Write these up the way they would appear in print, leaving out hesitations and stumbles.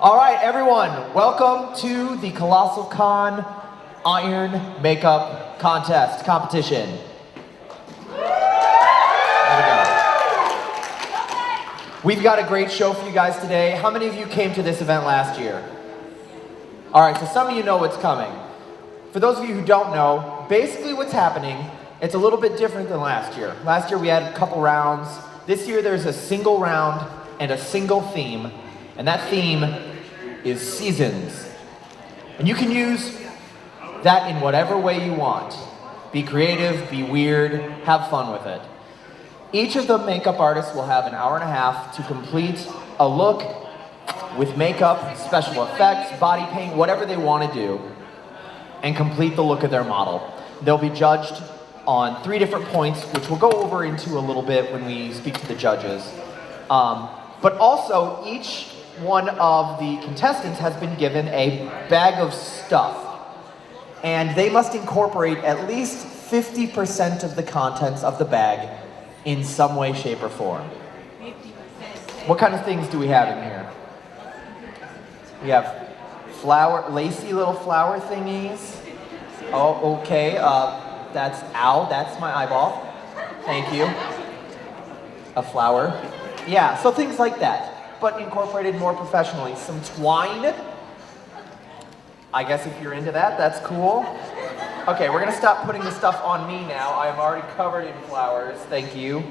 All right, everyone, welcome to the Colossalcon Iron Makeup Competition. There we go. We've got a great show for you guys today. How many of you came to this event last year? All right, so some of you know what's coming. For those of you who don't know, basically what's happening, it's a little bit different than last year. Last year we had a couple rounds. This year there's a single round and a single theme, and that theme is seasons. And you can use that in whatever way you want. Be creative, be weird, have fun with it. Each of the makeup artists will have an hour and a half to complete a look with makeup, special effects, body paint, whatever they want to do, and complete the look of their model. They'll be judged on 3 different points, which we'll go over into a little bit when we speak to the judges. But also, each one of the contestants has been given a bag of stuff, and they must incorporate at least 50% of the contents of the bag in some way, shape, or form. What kind of things do we have in here? We have lacy little flower thingies. Oh, okay, that's my eyeball. Thank you. A flower. Yeah, so things like that, but incorporated more professionally. Some twine. I guess if you're into that, that's cool. Okay, we're gonna stop putting the stuff on me now. I am already covered in flowers. Thank you.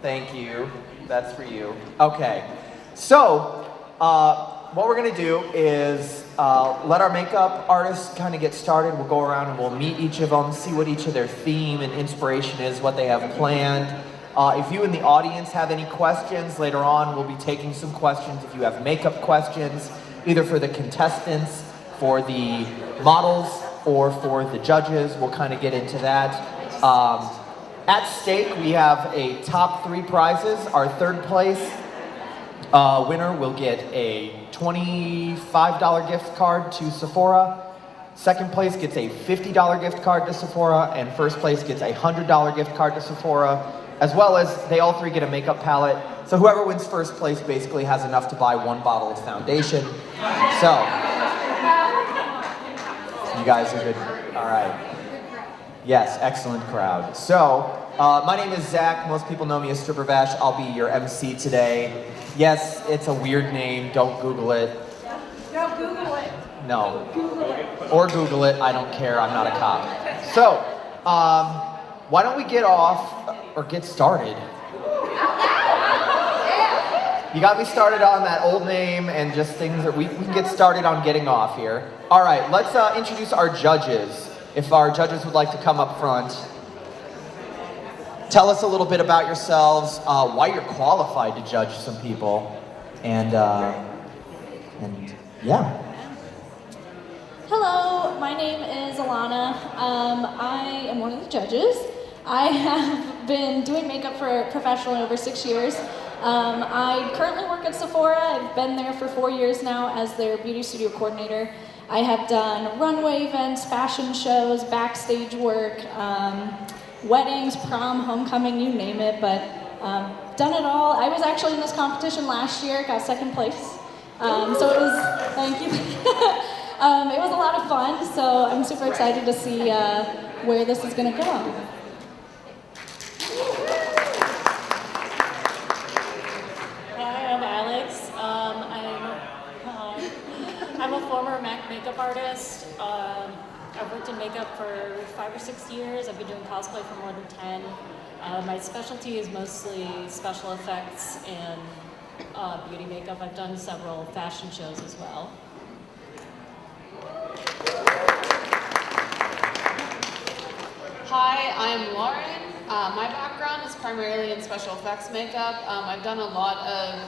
Thank you. That's for you. Okay, so what we're gonna do is let our makeup artists kind of get started. We'll go around and we'll meet each of them, see what each of their theme and inspiration is, what they have planned. If you in the audience have any questions, later on we'll be taking some questions. If you have makeup questions, either for the contestants, for the models, or for the judges, we'll kind of get into that. At stake, we have a top 3 prizes. Our 3rd place winner will get a $25 gift card to Sephora. 2nd place gets a $50 gift card to Sephora, and 1st place gets a $100 gift card to Sephora, as well as they all 3 get a makeup palette. So whoever wins 1st place basically has enough to buy 1 bottle of foundation. So, you guys are good. All right. Yes, excellent crowd. So, my name is Zach. Most people know me as Stripper Bash. I'll be your MC today. Yes, it's a weird name. Don't Google it. Don't Google it. No. Google it. Or Google it. I don't care. I'm not a cop. So, why don't we get off or get started? You got me started on that old name and just things that we can get started on getting off here. All right, let's introduce our judges. If our judges would like to come up front. Tell us a little bit about yourselves, why you're qualified to judge some people, and yeah. Hello, my name is Alana. I am one of the judges. I have been doing makeup professionally over 6 years. I currently work at Sephora. I've been there for 4 years now as their beauty studio coordinator. I have done runway events, fashion shows, backstage work, weddings, prom, homecoming, you name it, but done it all. I was actually in this competition last year, got 2nd place. So it was, thank you. It was a lot of fun, so I'm super excited to see where this is gonna go. I'm a former MAC makeup artist. I've worked in makeup for 5 or 6 years. I've been doing cosplay for more than 10. My specialty is mostly special effects and beauty makeup. I've done several fashion shows as well. Hi, I'm Lauren. My background is primarily in special effects makeup. I've done a lot of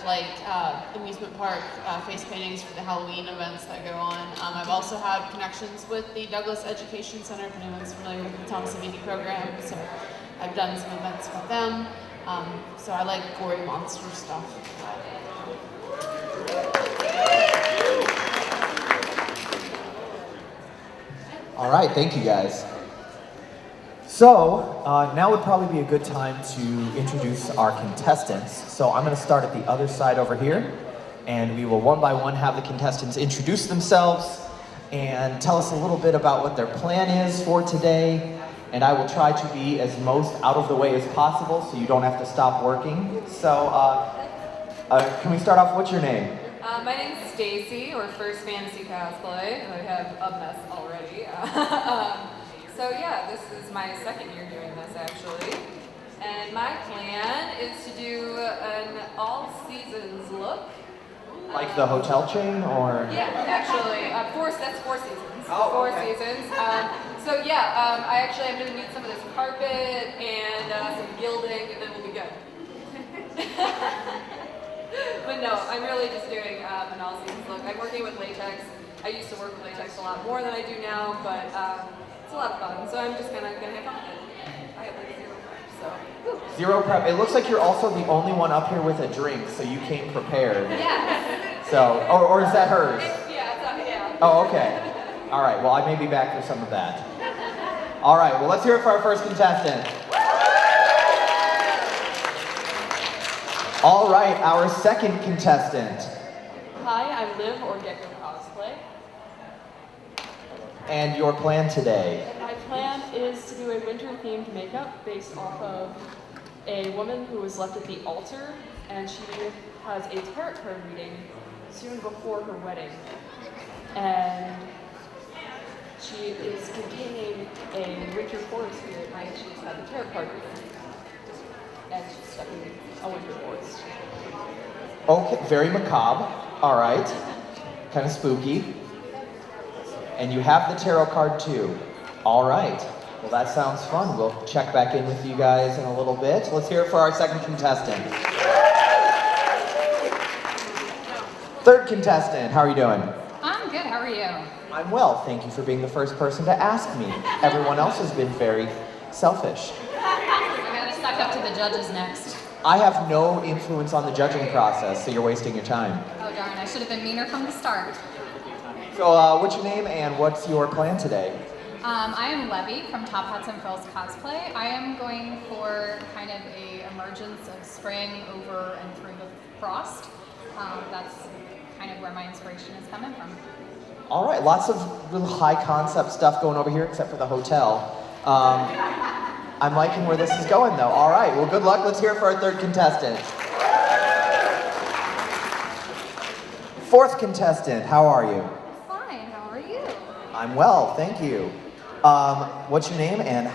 amusement park face paintings for the Halloween events that go on. I've also had connections with the Douglas Education Center, if anyone's familiar with the Tom Savini program. So I've done some events with them. So I like gory monster stuff. All right, thank you guys. So, now would probably be a good time to introduce our contestants. So I'm gonna start at the other side over here. and we will one by one have the contestants introduce themselves and tell us a little bit about what their plan is for today. And I will try to be as most out of the way as possible so you don't have to stop working. So, can we start off? What's your name? My name's Stacy, or First Fantasy Cosplay. I have a mess already. So yeah, this is my second year doing this actually. And my plan is to do an all seasons look. Like the hotel chain, or? Yeah, actually, that's 4 seasons. Oh, 4 okay. seasons. So yeah, I actually am going to need some of this carpet and some gilding, and then we'll be good. But no, I'm really just doing an all seasons look. I'm working with latex. I used to work with latex a lot more than I do now, but it's a lot of fun. So I'm just gonna have fun with it. I have like 0 prep, so. Woo. Zero prep. It looks like you're also the only one up here with a drink, so you came prepared. Yeah. So, or is that hers? Yeah. Oh, okay. All right, well, I may be back for some of that. All right, well, let's hear it for our first contestant. All right, our second contestant. Hi, I'm Liv, or Gecko Cosplay. And your plan today? My plan is to do a winter-themed makeup based off of a woman who was left at the altar, and she has a tarot card reading soon before her wedding. And she is containing a winter forest spirit, and she's had the tarot card reading. And she's stuck in a winter forest. Okay, very macabre. All right, kind of spooky. And you have the tarot card too. All right, well, that sounds fun. We'll check back in with you guys in a little bit. Let's hear it for our second contestant. Third contestant, how are you doing? I'm good, how are you? I'm well, thank you for being the first person to ask me. Everyone else has been very selfish. I gotta suck up to the judges next. I have no influence on the judging process, so you're wasting your time. Oh darn, I should have been meaner from the start. So, what's your name and what's your plan today? I am Levy from Top Hats and Frills Cosplay. I am going for kind of a emergence of spring over and through the frost. That's kind of where my inspiration is coming from. All right, lots of real high concept stuff going over here, except for the hotel. I'm liking where this is going, though. All right, well, good luck. Let's hear it for our third contestant. Fourth contestant, how are you? Fine, how are you? I'm well, thank you. What's your name and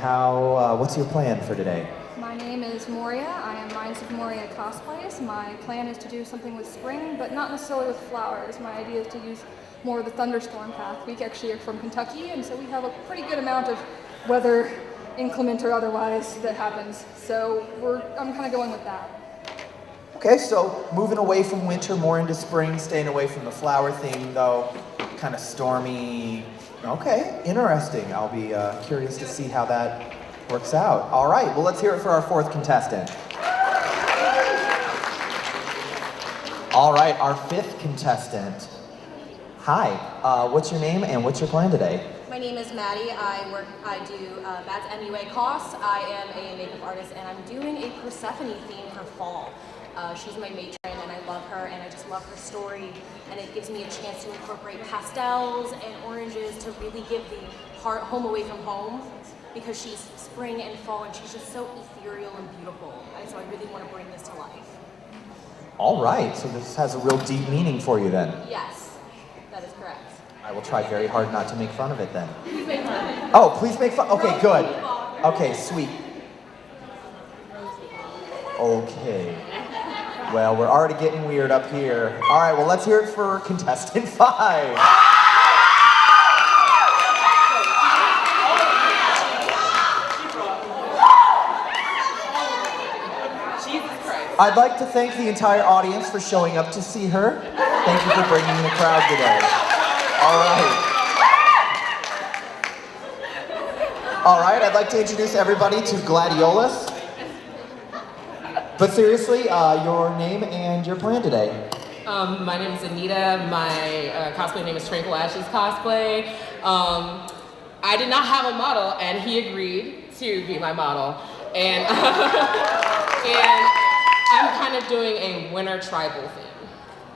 what's your plan for today? My name is Moria. I am Minds of Moria Cosplays. My plan is to do something with spring, but not necessarily with flowers. My idea is to use more of the thunderstorm path. We actually are from Kentucky, and so we have a pretty good amount of weather, inclement or otherwise, that happens. So I'm kind of going with that. Okay, so moving away from winter, more into spring, staying away from the flower theme, though, kind of stormy. Okay, interesting. I'll be curious to see how that works out. All right, well, let's hear it for our fourth contestant. All right, our fifth contestant. Hi, what's your name and what's your plan today? My name is Maddie. I do Matt's MUA costs. I am a makeup artist, and I'm doing a Persephone theme for fall. She's my matron, and I love her, and I just love her story, and it gives me a chance to incorporate pastels and oranges to really give the heart home away from home, because she's spring and fall, and she's just so ethereal and beautiful, and so I really want to bring this to life. All right, so this has a real deep meaning for you then. Yes, that is correct. I will try very hard not to make fun of it then. Please make fun of it. Oh, please make fun. Okay, good. Okay, sweet. Okay. Well, we're already getting weird up here. All right, well, let's hear it for contestant 5. I'd like to thank the entire audience for showing up to see her. Thank you for bringing the crowd today. All right. All right, I'd like to introduce everybody to Gladiolus. But seriously, your name and your plan today. My name is Anita. My cosplay name is Tranquil Ashes Cosplay. I did not have a model, and he agreed to be my model. And, and I'm kind of doing a winter tribal theme.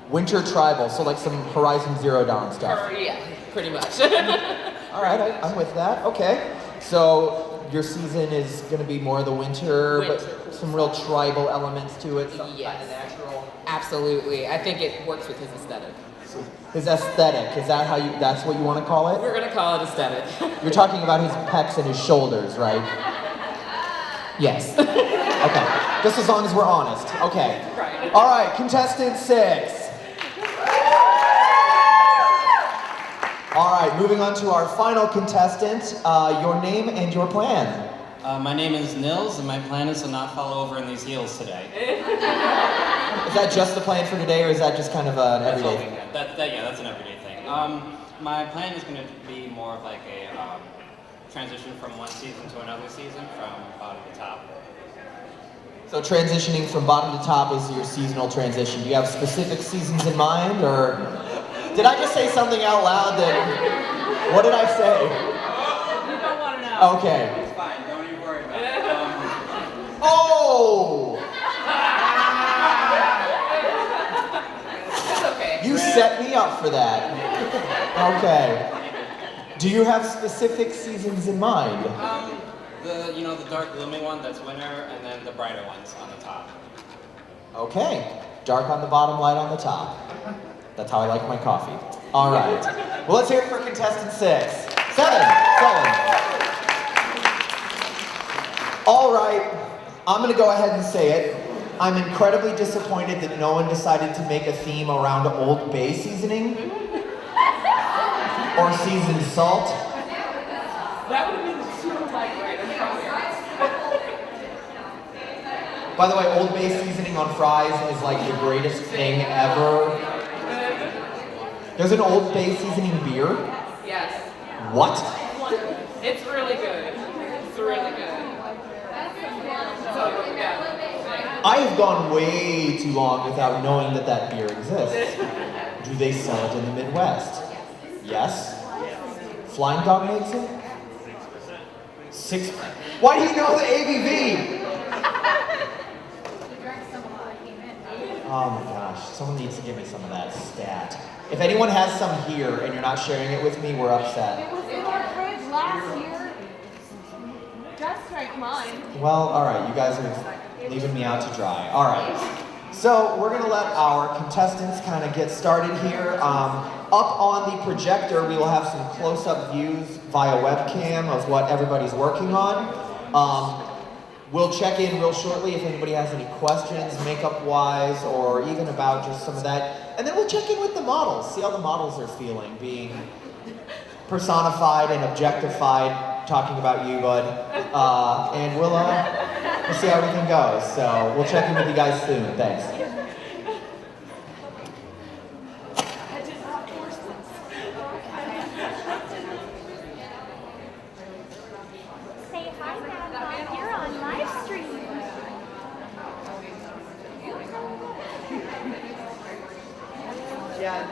Winter tribal, so like some Horizon Zero Dawn stuff. Yeah, pretty much. All right, I'm with that. Okay. So your season is going to be more of the winter, but some real tribal elements to it, something kind of natural. Absolutely. I think it works with his aesthetic. His aesthetic, is that that's what you want to call it? We're going to call it aesthetic. You're talking about his pecs and his shoulders, right? Yes. Okay. Just as long as we're honest. Okay. Right. All right, contestant 6. All right, moving on to our final contestant. Your name and your plan. My name is Nils, and my plan is to not fall over in these heels today. Is that just the plan for today, or is that just kind of an everyday thing? Yeah, that's an everyday thing. My plan is going to be more of like a transition from one season to another season, from bottom to top. So transitioning from bottom to top is your seasonal transition. Do you have specific seasons in mind, or did I just say something out loud that, what did I say? You don't want to know. Okay. It's fine, don't even worry about it. Oh! It's okay. You set me up for that. Okay. Do you have specific seasons in mind? The dark glooming one, that's winter, and then the brighter ones on the top. Okay. Dark on the bottom, light on the top. That's how I like my coffee. All right. Well, let's hear it for contestant 6. 7. All right. I'm going to go ahead and say it. I'm incredibly disappointed that no one decided to make a theme around Old Bay seasoning or seasoned salt. That would have been super light, right? By the way, Old Bay seasoning on fries is like the greatest thing ever. There's an Old Bay seasoning beer? Yes. What? It's really good. It's really good. So, yeah. I have gone way too long without knowing that that beer exists. Do they sell it in the Midwest? Yes. Flying Dog makes it? 6. Why do you know the ABV? Oh my gosh, someone needs to give me some of that stat. If anyone has some here and you're not sharing it with me, we're upset. It was in our fridge last year. Just like mine. Well, all right, you guys are leaving me out to dry. All right. So we're gonna let our contestants kind of get started here. Up on the projector, we will have some close-up views via webcam of what everybody's working on. We'll check in real shortly if anybody has any questions, makeup-wise, or even about just some of that. And then we'll check in with the models, see how the models are feeling, being personified and objectified, talking about you, bud. And we'll see how everything goes. So we'll check in with you guys soon. Thanks. Say hi now. You're on live stream. Yeah.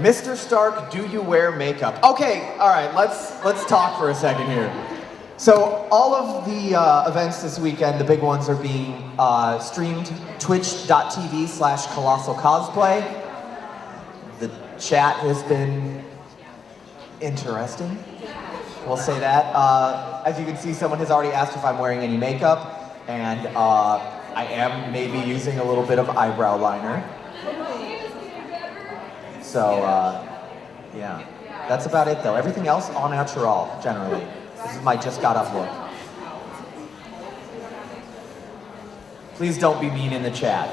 Mr. Stark, do you wear makeup? Okay, all right, let's talk for a second here. So all of the events this weekend, the big ones, are being streamed twitch.tv/colossalcosplay. The chat has been interesting. We'll say that. As you can see, someone has already asked if I'm wearing any makeup, and I am maybe using a little bit of eyebrow liner. So, yeah. That's about it, though. Everything else, au naturel, generally. This is my just got up look. Please don't be mean in the chat.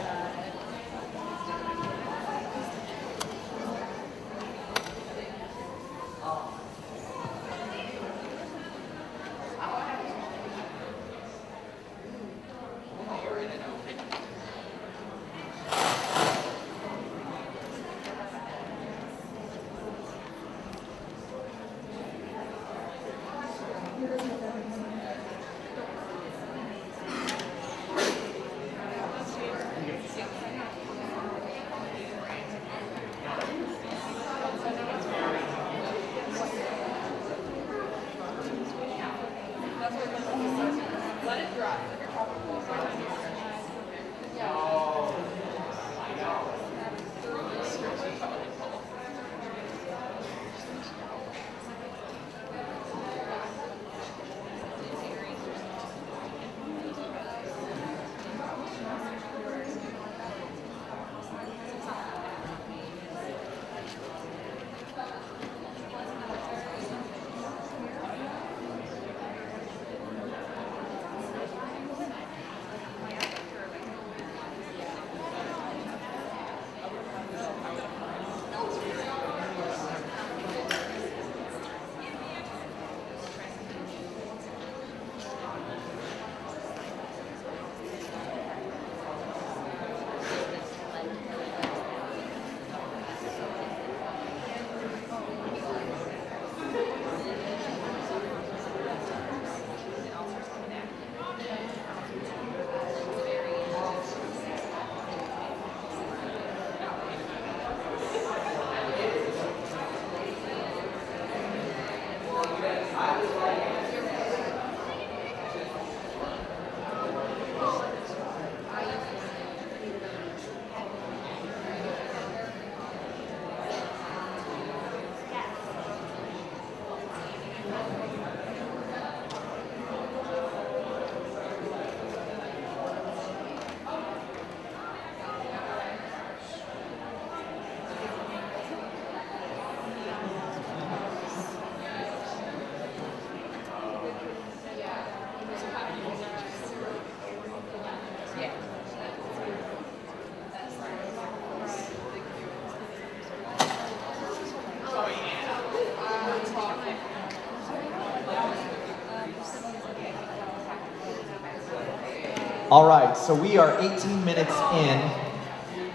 All right, so we are 18 minutes in,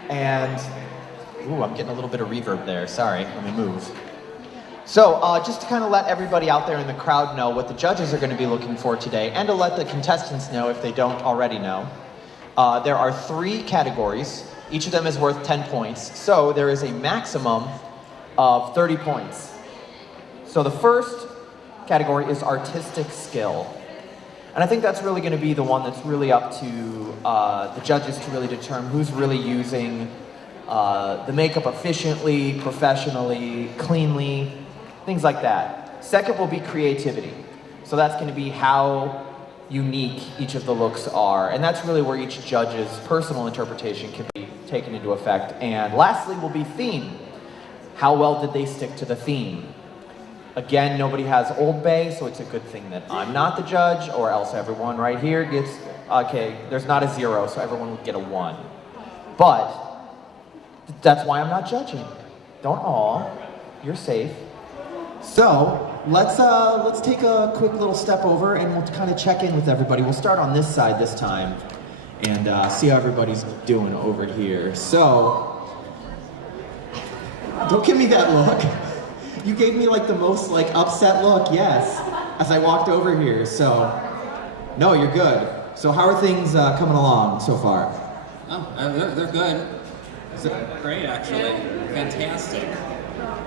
and ooh, I'm getting a little bit of reverb there. Sorry, let me move. So just to kind of let everybody out there in the crowd know what the judges are going to be looking for today, and to let the contestants know if they don't already know, there are 3 categories. Each of them is worth 10 points, so there is a maximum of 30 points. So the first category is artistic skill. And I think that's really going to be the one that's really up to the judges to really determine who's really using the makeup efficiently, professionally, cleanly, things like that. Second will be creativity. So that's going to be how unique each of the looks are. And that's really where each judge's personal interpretation can be taken into effect. And lastly will be theme. How well did they stick to the theme? Again, nobody has Old Bay, so it's a good thing that I'm not the judge, or else everyone right here gets, okay, there's not a 0, so everyone would get a 1. But that's why I'm not judging. Don't all. You're safe. So let's take a quick little step over and we'll kind of check in with everybody. We'll start on this side this time and see how everybody's doing over here. So, don't give me that look. You gave me like the most like upset look, yes, as I walked over here. So, no, you're good. So how are things coming along so far? Oh, they're good. Great, actually. Fantastic.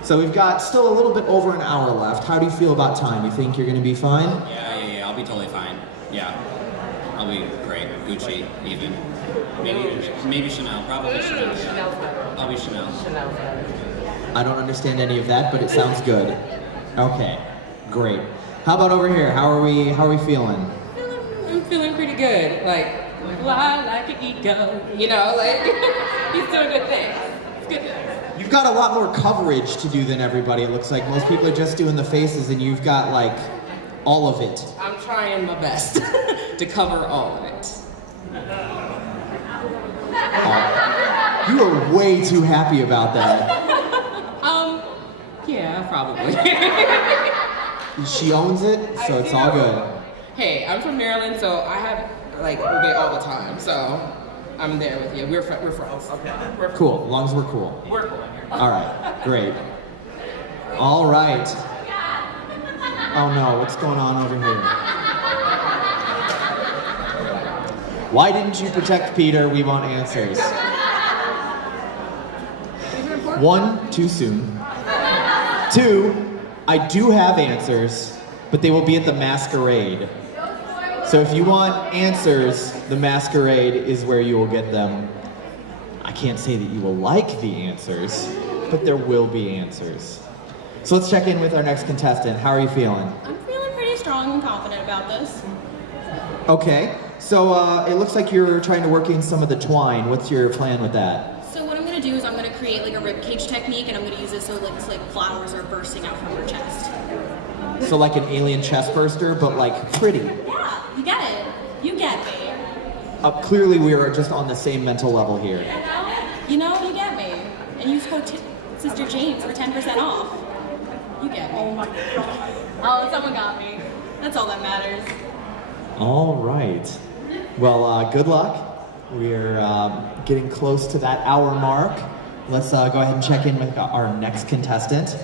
So we've got still a little bit over an hour left. How do you feel about time? You think you're going to be fine? Yeah, I'll be totally fine. Yeah, I'll be great. Gucci, even. Maybe Chanel. Probably Chanel. Yeah. I'll be Chanel. I don't understand any of that, but it sounds good. Okay, great. How about over here? How are we feeling? I'm feeling pretty good. Like, fly like an eagle. You know, like, he's doing good things. It's good things. You've got a lot more coverage to do than everybody, it looks like. Most people are just doing the faces, and you've got, like, all of it. I'm trying my best to cover all of it. You are way too happy about that. Yeah, probably. She owns it, so it's all good. Hey, I'm from Maryland, so I have, like, obey all the time, so I'm there with you. We're friends. Okay. Cool, as long as we're cool. We're cool in here. All right, great. All right. Oh no, what's going on over here? Why didn't you protect Peter? We want answers. One, too soon. Two, I do have answers, but they will be at the masquerade. So if you want answers, the masquerade is where you will get them. I can't say that you will like the answers, but there will be answers. So let's check in with our next contestant. How are you feeling? I'm feeling pretty strong and confident about this. Okay, so it looks like you're trying to work in some of the twine. What's your plan with that? So what I'm going to do is I'm going to create like a rib cage technique, and I'm going to use it so it's like flowers are bursting out from her chest. So like an alien chest burster, but like pretty. Yeah, you get it. You get me. Clearly we are just on the same mental level here. You know, you get me. And use code Sister James for 10% off. You get me. Oh my god. Oh, someone got me. That's all that matters. All right. Well, good luck. We're getting close to that hour mark. Let's go ahead and check in with our next contestant.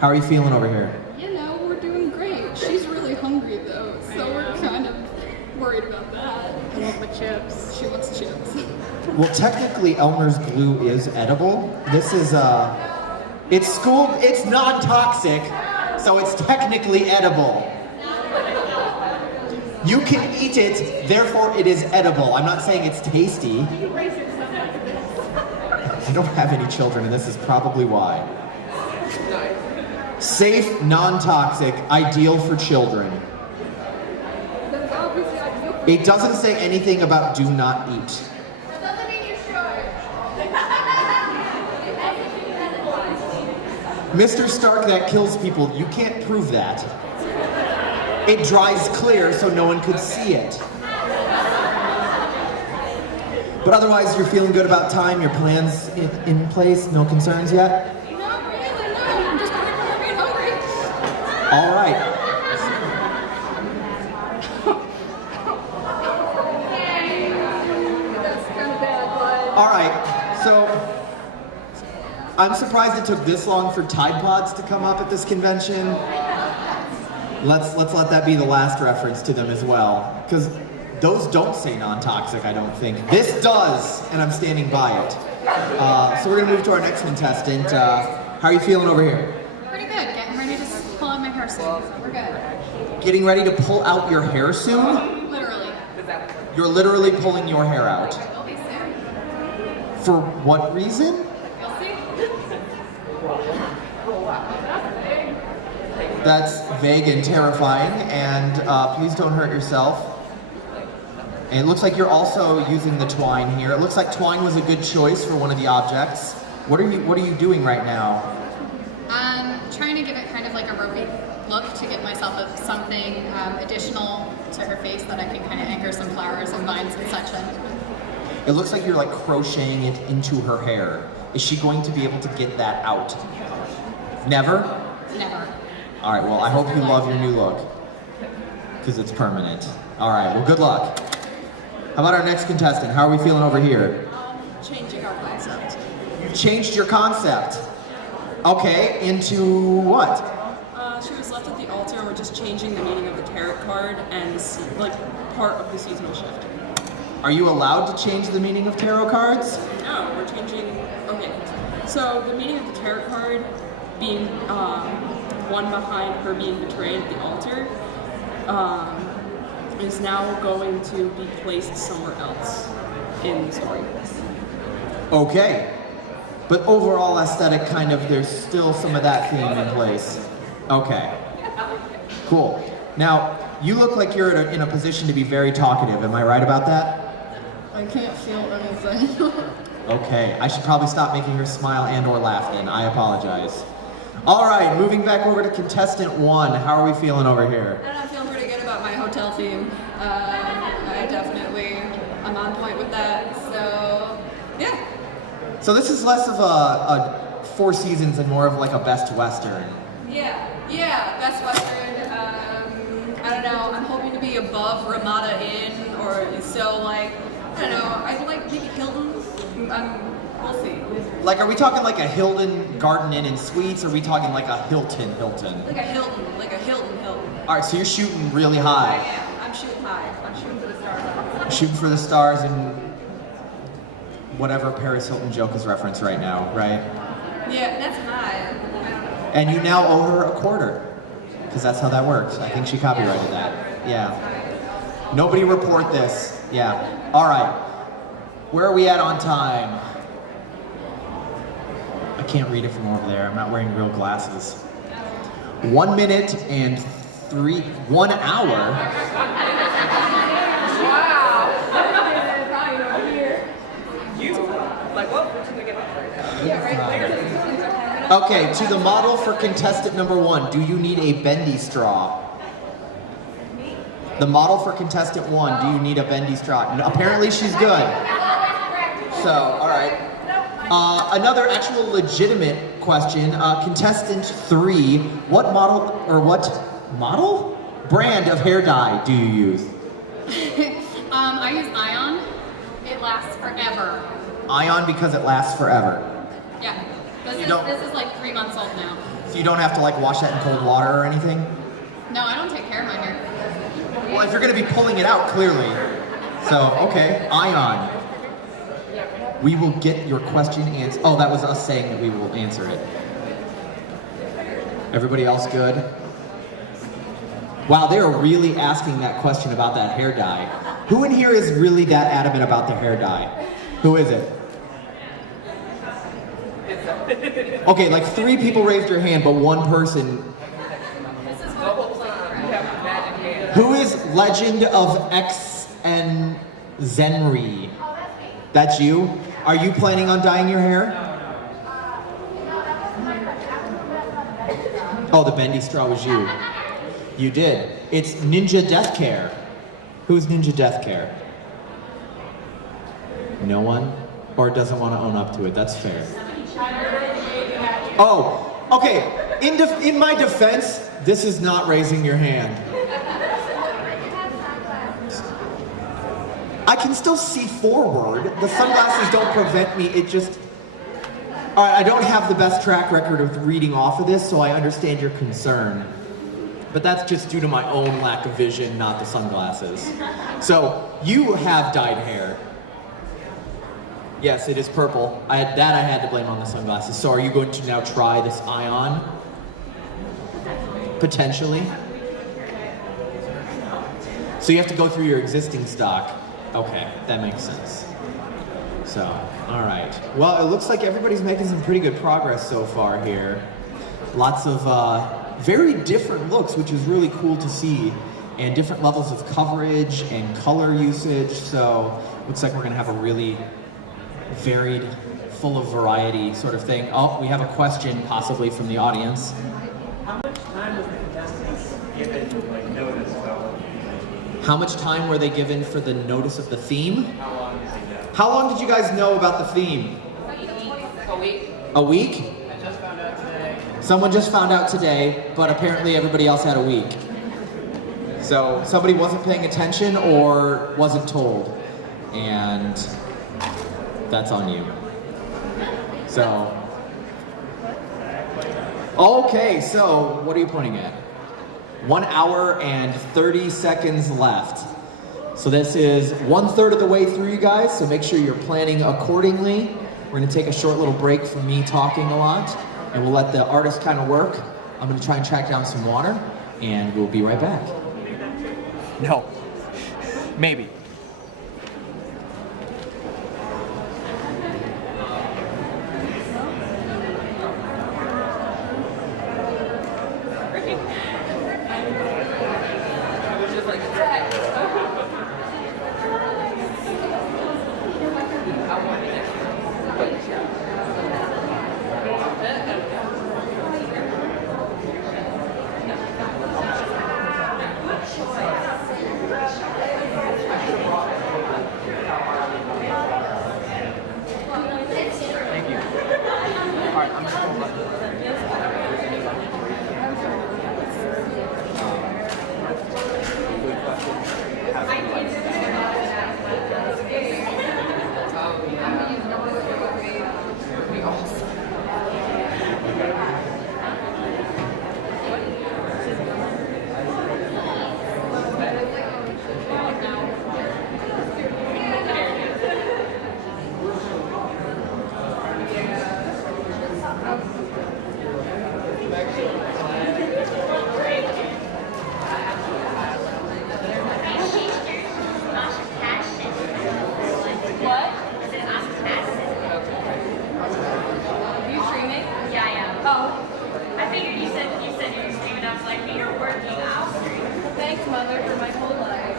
How are you feeling over here? You know, we're doing great. She's really hungry though, so we're kind of worried about that. I want my chips. She wants chips. Well, technically Elmer's glue is edible. This is, it's non-toxic, so it's technically edible. You can eat it, therefore it is edible. I'm not saying it's tasty. I don't have any children, and this is probably why. Safe, non-toxic, ideal for children. It doesn't say anything about do not eat. Mr. Stark, that kills people. You can't prove that. It dries clear so no one could see it. But otherwise, you're feeling good about time, your plans in place, no concerns yet? Not really, no. I'm just worried about being hungry. All right. That's kind of bad, but... All right, so I'm surprised it took this long for Tide Pods to come up at this convention. Let's let that be the last reference to them as well, because those don't say non-toxic, I don't think. This does, and I'm standing by it. So we're gonna move to our next contestant. How are you feeling over here? Pretty good. Getting ready to pull out my hair soon, so we're good. Getting ready to pull out your hair soon? Literally. You're literally pulling your hair out. Will be soon. For what reason? You'll see. That's vague and terrifying, and please don't hurt yourself. And it looks like you're also using the twine here. It looks like twine was a good choice for one of the objects. What are you doing right now? I'm trying to give it kind of like a ropey look to give myself something additional to her face that I can kind of anchor some flowers and vines and such in. It looks like you're like crocheting it into her hair. Is she going to be able to get that out? Never? Never. All right, well, I hope you love your new look, because it's permanent. All right, well, good luck. How about our next contestant? How are we feeling over here? Changing our concept. You changed your concept. Okay, into what? She was left at the altar, and we're just changing the meaning of the tarot card and like part of the seasonal shift. Are you allowed to change the meaning of tarot cards? No, we're changing. Okay, so the meaning of the tarot card being one behind her being betrayed at the altar is now going to be placed somewhere else in the story. Okay. But overall aesthetic kind of, there's still some of that theme in place. Okay. Cool. Now, you look like you're in a position to be very talkative. Am I right about that? I can't feel anything. Okay, I should probably stop making her smile and or laugh then. I apologize. All right, moving back over to contestant 1. How are we feeling over here? I'm feeling pretty good about my hotel theme. I'm on point with that, so yeah. So this is less of a Four Seasons and more of like a Best Western. Yeah, Best Western. I don't know, I'm hoping to be above Ramada Inn, or so like, I don't know, I like maybe Hilton. We'll see. Like, are we talking like a Hilton Garden Inn and Suites, or are we talking like a Hilton? Like a Hilton. All right, so you're shooting really high. I am. I'm shooting high. I'm shooting for the stars. Shooting for the stars and whatever Paris Hilton joke is referenced right now, right? Yeah, that's high. I don't know. And you now owe her a quarter, because that's how that works. I think she copyrighted that. Yeah. Nobody report this. Yeah. All right. Where are we at on time? I can't read it from over there. I'm not wearing real glasses. 1 minute and 1 hour. Wow. Okay, to the model for contestant number 1, do you need a bendy straw? The model for contestant 1, do you need a bendy straw? No, apparently she's good. So, all right. Another actual legitimate question. Contestant 3, what brand of hair dye do you use? I use Ion. It lasts forever. Ion because it lasts forever. Yeah. This is like 3 months old now. So you don't have to like wash that in cold water or anything? No, I don't take care of my hair. Well, if you're going to be pulling it out, clearly. So, okay, Ion. We will get your question answered. Oh, that was us saying that we will answer it. Everybody else good? Wow, they are really asking that question about that hair dye. Who in here is really that adamant about the hair dye? Who is it? Okay, like 3 people raised your hand, but 1 person. Who is Legend of X and Zenri? That's you? Are you planning on dyeing your hair? Oh, the bendy straw was you. You did. It's Ninja Death Care. Who's Ninja Death Care? No one? Or doesn't want to own up to it. That's fair. Oh, okay. In my defense, this is not raising your hand. I can still see forward. The sunglasses don't prevent me. It just... All right, I don't have the best track record of reading off of this, so I understand your concern. But that's just due to my own lack of vision, not the sunglasses. So, you have dyed hair. Yes, it is purple. I had to blame on the sunglasses. So are you going to now try this Ion? Potentially? So you have to go through your existing stock. Okay, that makes sense. So, all right. Well, it looks like everybody's making some pretty good progress so far here. Lots of very different looks, which is really cool to see, and different levels of coverage and color usage. So, looks like we're gonna have a really varied, full of variety sort of thing. Oh, we have a question possibly from the audience. How much time was the contestants given like notice about? How much time were they given for the notice of the theme? How long did they know? How long did you guys know about the theme? A week. A week? I just found out today. Someone just found out today, but apparently everybody else had a week. So somebody wasn't paying attention or wasn't told. And that's on you. So, okay, so what are you pointing at? 1 hour and 30 seconds left. So this is 1/3 of the way through, you guys, so make sure you're planning accordingly. We're gonna take a short little break from me talking a lot, and we'll let the artist kind of work. I'm gonna try and track down some water, and we'll be right back. No, maybe. Thank you. All right, I'm Thanks, Mother, for my whole life.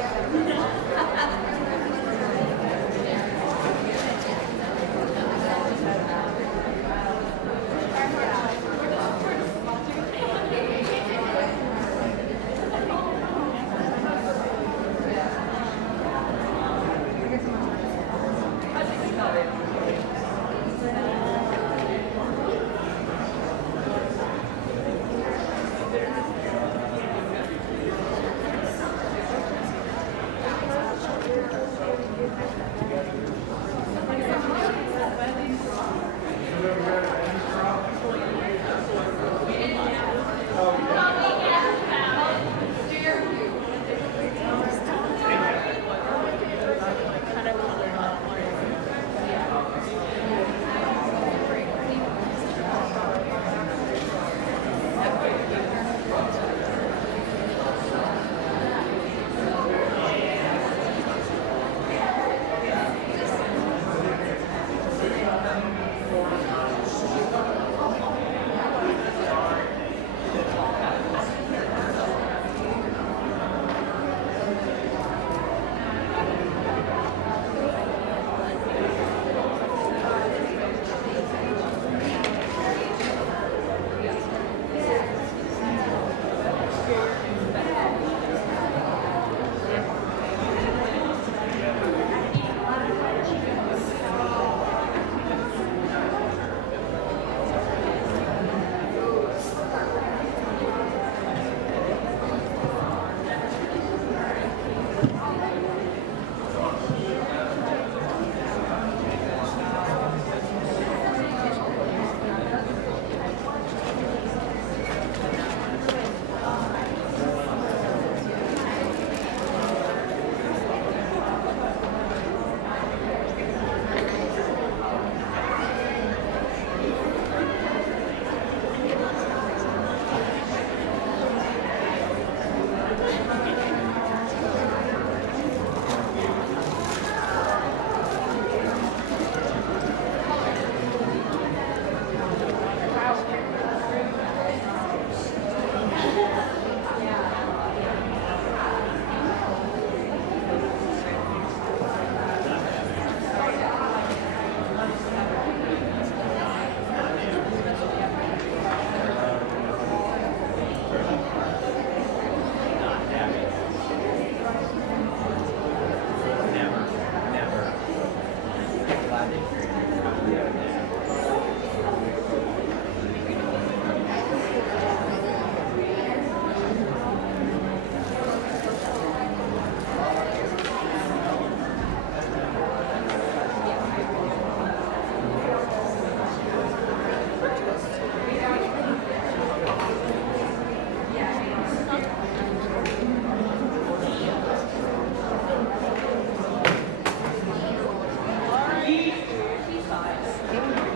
All right.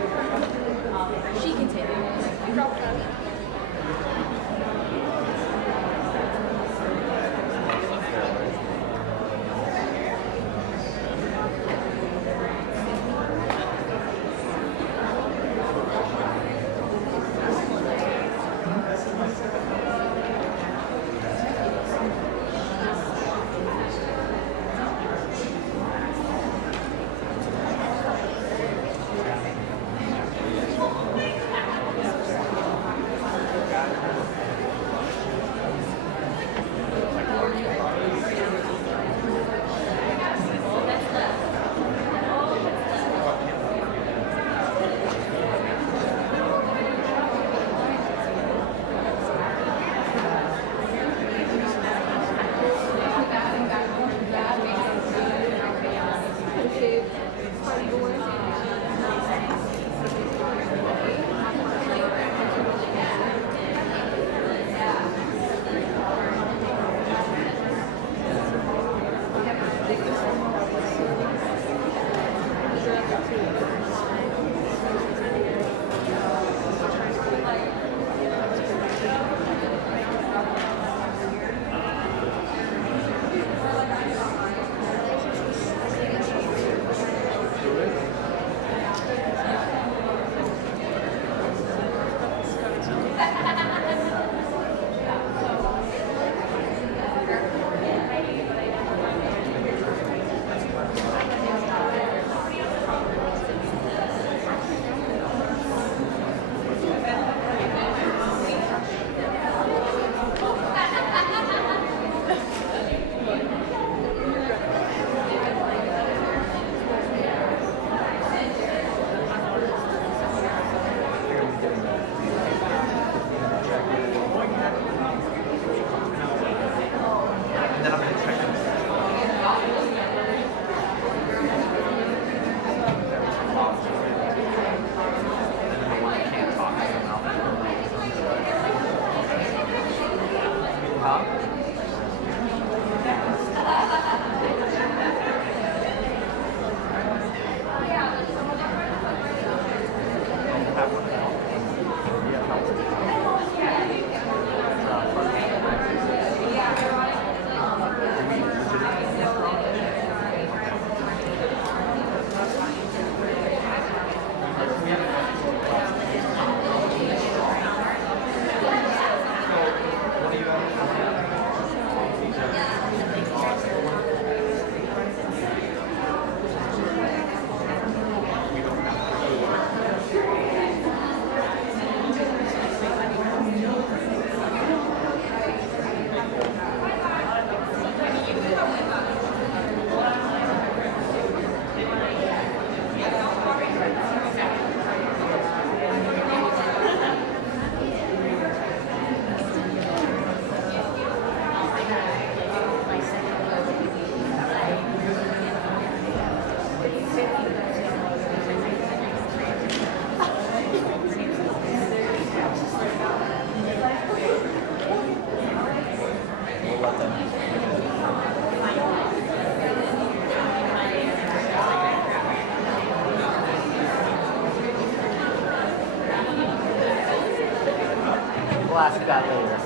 We'll ask that later.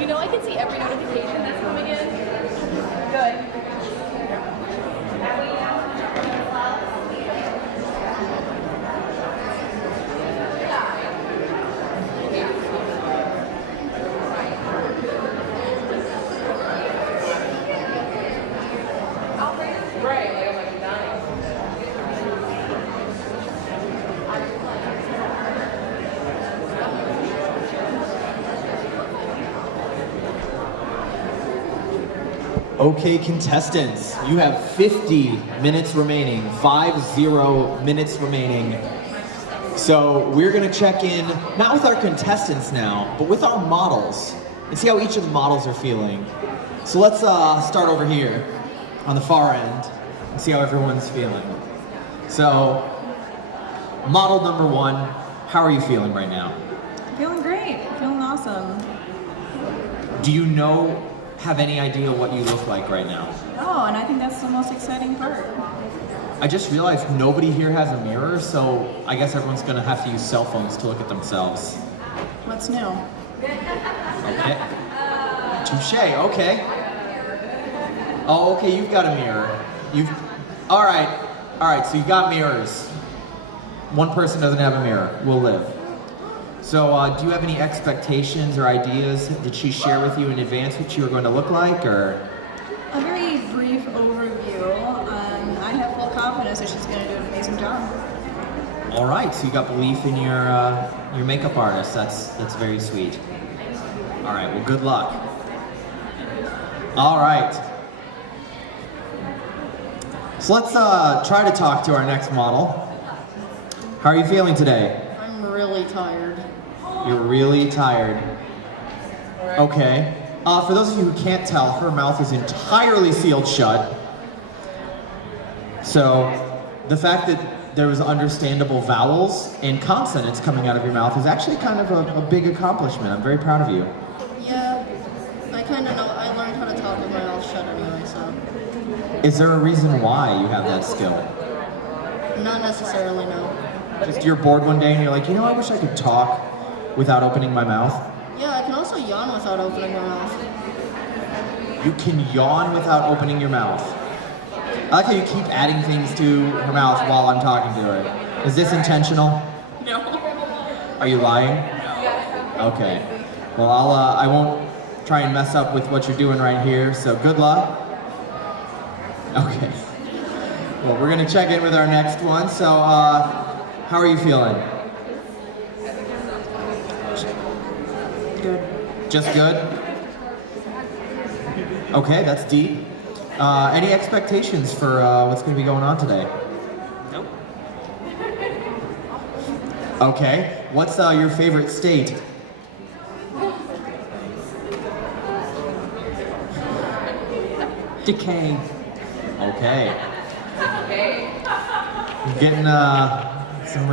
You know I can see every notification that's coming in? Good. Right, like I'm like dying. Okay, contestants, you have 50 minutes remaining, 50 minutes remaining. So So we're gonna check in, not with our contestants now, but with our models, and see how each of the models are feeling. So let's start over here on the far end and see how everyone's feeling. So, model number 1, how are you feeling right now? Feeling great. Feeling awesome. Do you have any idea what you look like right now? Oh, and I think that's the most exciting part. I just realized nobody here has a mirror, so I guess everyone's gonna have to use cell phones to look at themselves. What's new? Okay. Touche, okay. Oh, okay, you've got a mirror. All right, so you've got mirrors. One person doesn't have a mirror, we'll live. So do you have any expectations or ideas? Did she share with you in advance what you were going to look like, or? A very brief overview. I have full confidence that she's going to do an amazing job. All right, so you got belief in your makeup artist. That's very sweet. All right, well, good luck. All right. So let's try to talk to our next model. How are you feeling today? I'm really tired. You're really tired. Okay. For those of you who can't tell, her mouth is entirely sealed shut. So the fact that there was understandable vowels and consonants coming out of your mouth is actually kind of a big accomplishment. I'm very proud of you. Yeah, I kind of know. I learned how to talk with my mouth shut anyway, so. Is there a reason why you have that skill? Not necessarily, no. Just you're bored one day and you're like, you know, I wish I could talk without opening my mouth. Yeah, I can also yawn without opening my mouth. You can yawn without opening your mouth. I like how you keep adding things to her mouth while I'm talking to her. Is this intentional? No. Are you lying? Okay. Well, I won't try and mess up with what you're doing right here, so good luck. Okay. Well, we're gonna check in with our next one. So, how are you feeling? Good. Just good? Okay, that's deep. Any expectations for what's gonna be going on today? Nope. Okay. What's your favorite state? Decay. Okay. I'm getting some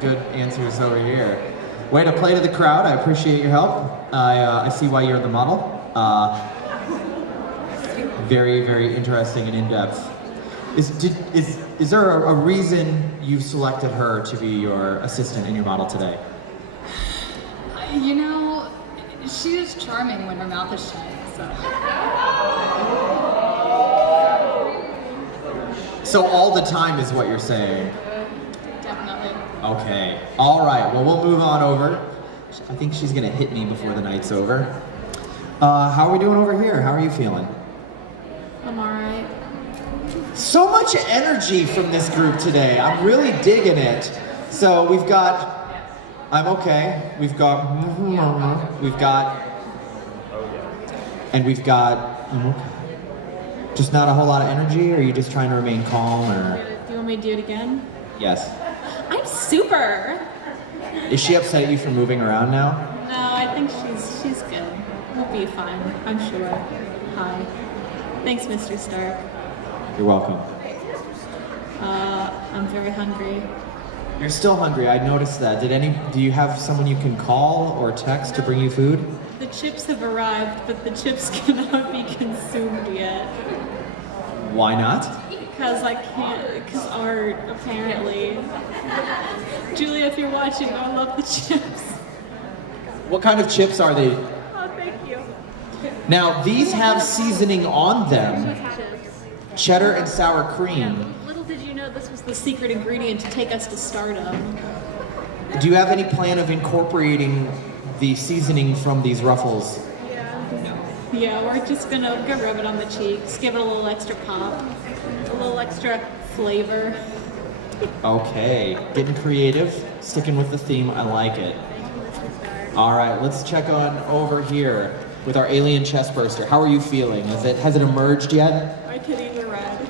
good answers over here. Way to play to the crowd. I appreciate your help. I see why you're the model. Very, very interesting and in-depth. Is there a reason you've selected her to be your assistant and your model today? You know, she is charming when her mouth is shut, so. So all the time is what you're saying? Definitely. Okay. All right. Well, we'll move on over. I think she's gonna hit me before the night's over. How are we doing over here? How are you feeling? I'm alright. So much energy from this group today. I'm really digging it. So we've got, I'm okay. We've got, and we've got, just not a whole lot of energy, or are you just trying to remain calm, or? Do you want me to do it again? Yes. I'm super! Is she upset at you for moving around now? No, I think she's good. We'll be fine, I'm sure. Hi. Thanks, Mr. Stark. You're welcome. I'm very hungry. You're still hungry, I noticed that. Do you have someone you can call or text to bring you food? The chips have arrived, but the chips cannot be consumed yet. Why not? Because I can't, because art, apparently. Julia, if you're watching, I love the chips. What kind of chips are they? Oh, thank you. Now, these have seasoning on them. Cheddar and sour cream. Little did you know this was the secret ingredient to take us to stardom. Do you have any plan of incorporating the seasoning from these ruffles? Yeah, we're just gonna go rub it on the cheeks, give it a little extra pop, a little extra flavor. Okay, getting creative, sticking with the theme, I like it. All right, let's check on over here with our alien chest burster. How are you feeling? Has it emerged yet? My titties are red.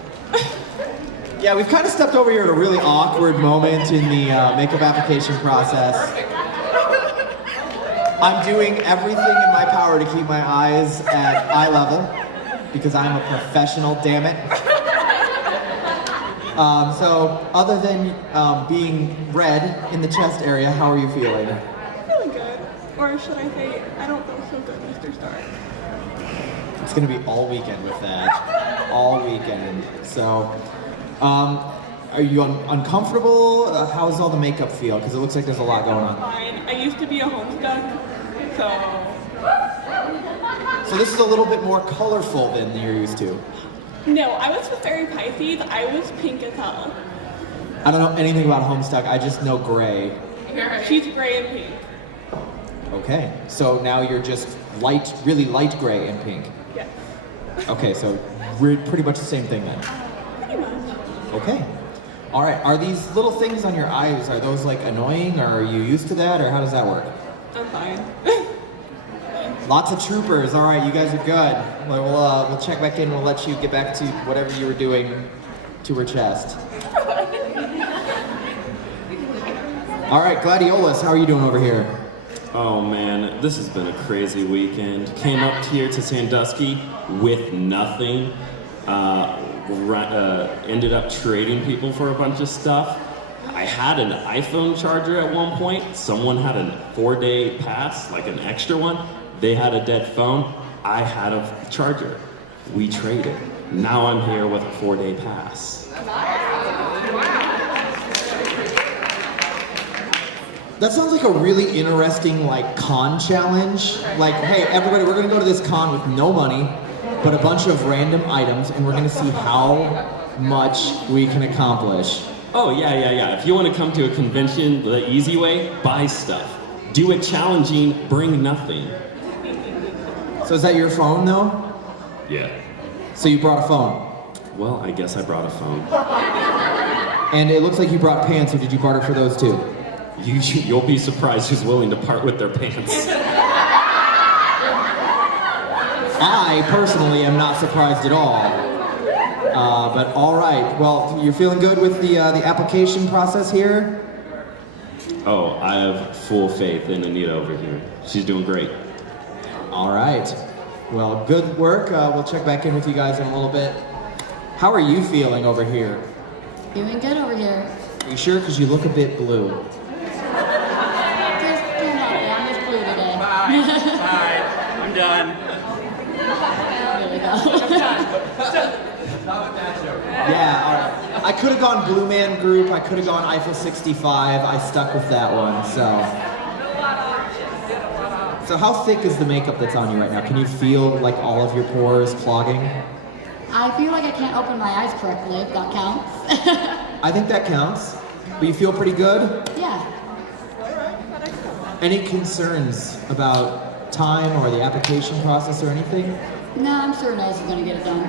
Yeah, we've kind of stepped over here at a really awkward moment in the makeup application process. I'm doing everything in my power to keep my eyes at eye level because I'm a professional, damn it. So, other than being red in the chest area, how are you feeling? Feeling good. Or should I say, I don't feel so good, Mr. Stark. It's gonna be all weekend with that. All weekend. So, are you uncomfortable? How's all the makeup feel? Because it looks like there's a lot going on. Fine. I used to be a Homestuck, so... So this is a little bit more colorful than you're used to. No, I was with Fairy Pisces. I was pink as hell. I don't know anything about Homestuck. I just know gray. She's gray and pink. Okay, so now you're just light, really light gray and pink. Yes. Okay, so we're pretty much the same thing then. Pretty much. Okay. All right, are these little things on your eyes, are those like annoying, or are you used to that, or how does that work? I'm fine. Lots of troopers. All right, you guys are good. We'll check back in. We'll let you get back to whatever you were doing to her chest. All right, Gladiolus, how are you doing over here? Oh man, this has been a crazy weekend. Came up here to Sandusky with nothing. Ended up trading people for a bunch of stuff. I had an iPhone charger at one point. Someone had a 4-day pass, like an extra one. They had a dead phone. I had a charger. We traded. Now I'm here with a 4-day pass. That sounds like a really interesting like con challenge. Like, hey, everybody, we're gonna go to this con with no money, but a bunch of random items, and we're gonna see how much we can accomplish. Oh, yeah. If you want to come to a convention the easy way, buy stuff. Do it challenging, bring nothing. So is that your phone though? Yeah. So you brought a phone? Well, I guess I brought a phone. And it looks like you brought pants, or did you barter for those too? You'll be surprised who's willing to part with their pants. I personally am not surprised at all. But all right, well, you're feeling good with the application process here? Oh, I have full faith in Anita over here. She's doing great. All right. Well, good work. We'll check back in with you guys in a little bit. How are you feeling over here? Doing good over here. Are you sure? Because you look a bit blue. Just turn out orange blue today. Bye. I'm done. There we go. Yeah, all right. I could have gone Blue Man Group. I could have gone Eiffel 65. I stuck with that one, So how thick is the makeup that's on you right now? Can you feel like all of your pores clogging? I feel like I can't open my eyes correctly, if that counts. I think that counts. But you feel pretty good? Yeah. Any concerns about time or the application process or anything? No, I'm sure Nose is going to get it done.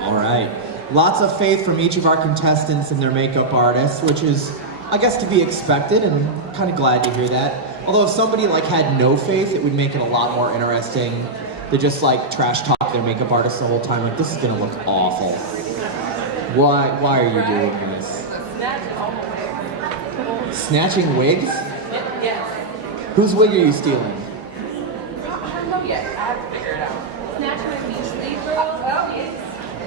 All right. Lots of faith from each of our contestants and their makeup artists, which is, I guess, to be expected, and I'm kind of glad to hear that. Although if somebody like had no faith, it would make it a lot more interesting to just like trash talk their makeup artist the whole time. Like, this is gonna look awful. Why are you doing this? Snatching wigs? Yes. Whose wig are you stealing? I don't know yet. I have to figure it out. Snatch my beach leaf, girl. Oh, yes.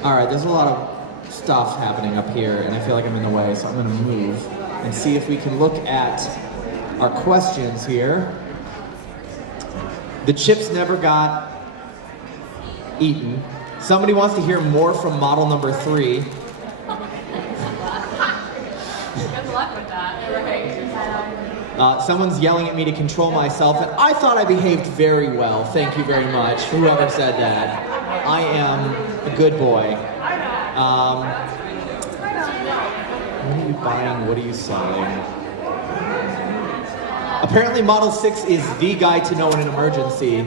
All right, there's a lot of stuff happening up here, and I feel like I'm in the way, so I'm gonna move and see if we can look at our questions here. The chips never got eaten. Somebody wants to hear more from model number 3. Good luck with that. Someone's yelling at me to control myself, and I thought I behaved very well. Thank you very much, whoever said that. I am a good boy. What are you buying? What are you selling? Apparently Model 6 is the guy to know in an emergency.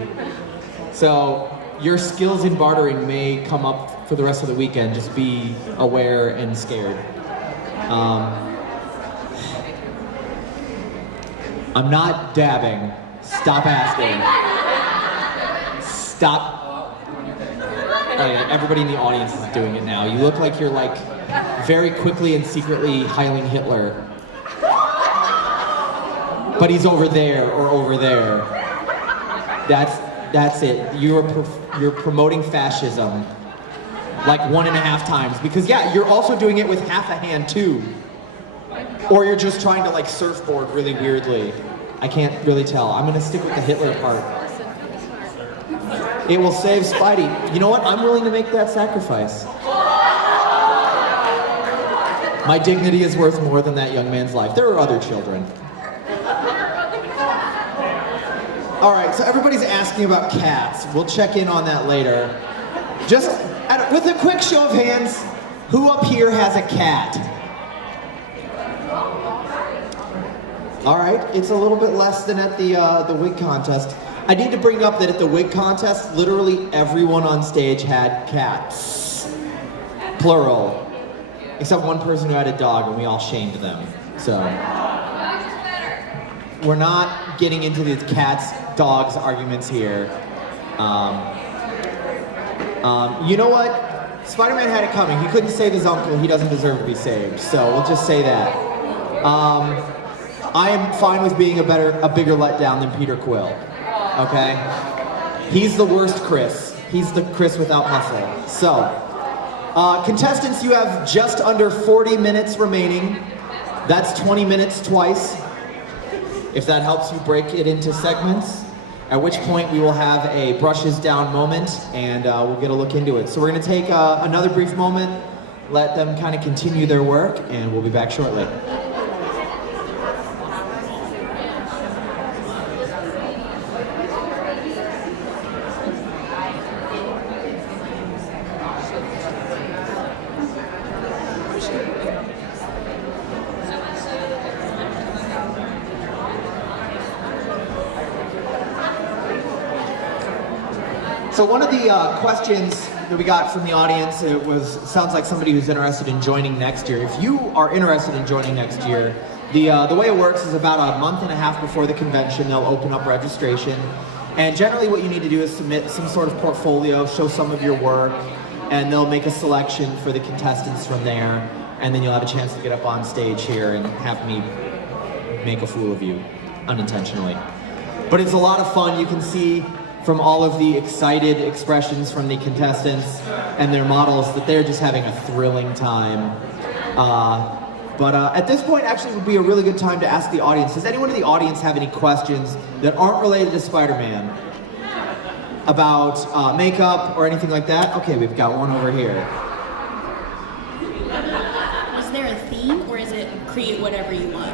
So your skills in bartering may come up for the rest of the weekend. Just be aware and scared. I'm not dabbing. Stop asking. Stop. Oh yeah, everybody in the audience is doing it now. You look like you're like very quickly and secretly Heiling Hitler. But he's over there or over there. That's it. You're promoting fascism like 1.5 times. Because yeah, you're also doing it with half a hand too. Or you're just trying to like surfboard really weirdly. I can't really tell. I'm gonna stick with the Hitler part. It will save Spidey. You know what? I'm willing to make that sacrifice. My dignity is worth more than that young man's life. There are other children. All right, so everybody's asking about cats. We'll check in on that later. Just with a quick show of hands, who up here has a cat? All right, it's a little bit less than at the wig contest. I need to bring up that at the wig contest, literally everyone on stage had cats. Plural. Except one person who had a dog, and we all shamed them. So we're not getting into these cats, dogs arguments here. You know what? Spider-Man had it coming. He couldn't save his uncle. He doesn't deserve to be saved. So we'll just say that. I am fine with being a bigger letdown than Peter Quill. Okay? He's the worst Chris. He's the Chris without muscle. So, contestants, you have just under 40 minutes remaining. That's 20 minutes twice, if that helps you break it into segments. At which point we will have a brushes down moment, and we'll get a look into it. So we're going to take another brief moment, let them kind of continue their work, and we'll be back shortly. So one of the questions that we got from the audience, sounds like somebody who's interested in joining next year. If you are interested in joining next year, the way it works is about a month and a half before the convention, they'll open up registration. And generally what you need to do is submit some sort of portfolio, show some of your work, and they'll make a selection for the contestants from there. And then you'll have a chance to get up on stage here and have me make a fool of you, unintentionally. But it's a lot of fun. You can see from all of the excited expressions from the contestants and their models that they're just having a thrilling time. But at this point, actually, would be a really good time to ask the audience. Does anyone in the audience have any questions that aren't related to Spider-Man? About makeup or anything like that? Okay, we've got one over here. Was there a theme, or is it create whatever you want?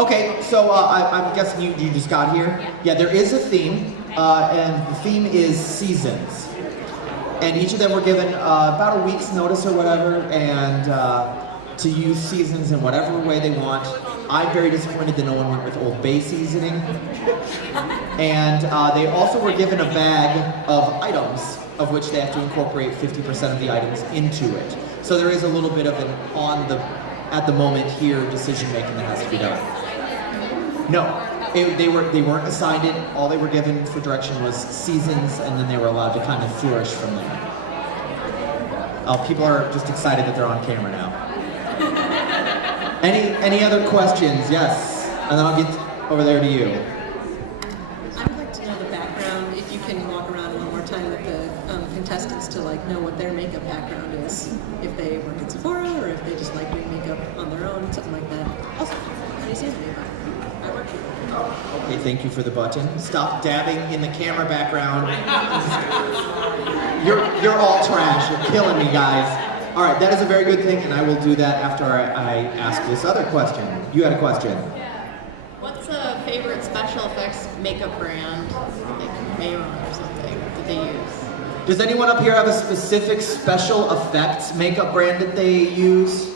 Okay, so I'm guessing you just got here? Yeah, there is a theme. And the theme is seasons. And each of them were given about a week's notice or whatever, and to use seasons in whatever way they want. I'm very disappointed that no one went with Old Bay seasoning. And they also were given a bag of items, of which they have to incorporate 50% of the items into it. So there is a little bit of an at the moment here, decision making that has to be done. No. They weren't assigned it. All they were given for direction was seasons, and then they were allowed to kind of flourish from there. People are just excited that they're on camera now. Any other questions? Yes, and then I'll get over there to you. I would like to know the background. If you can walk around one more time with the contestants to like know what their makeup background is. If they work at Sephora, or if they just like doing makeup on their own, something like that. Also, how do you say the name? I work here. Okay, thank you for the button. Stop dabbing in the camera background. You're all trash. You're killing me, guys. All right, that is a very good thing, and I will do that after I ask this other question. You had a question. What's a favorite special effects makeup brand, like Mayron or something, that they use? Does anyone up here have a specific special effects makeup brand that they use?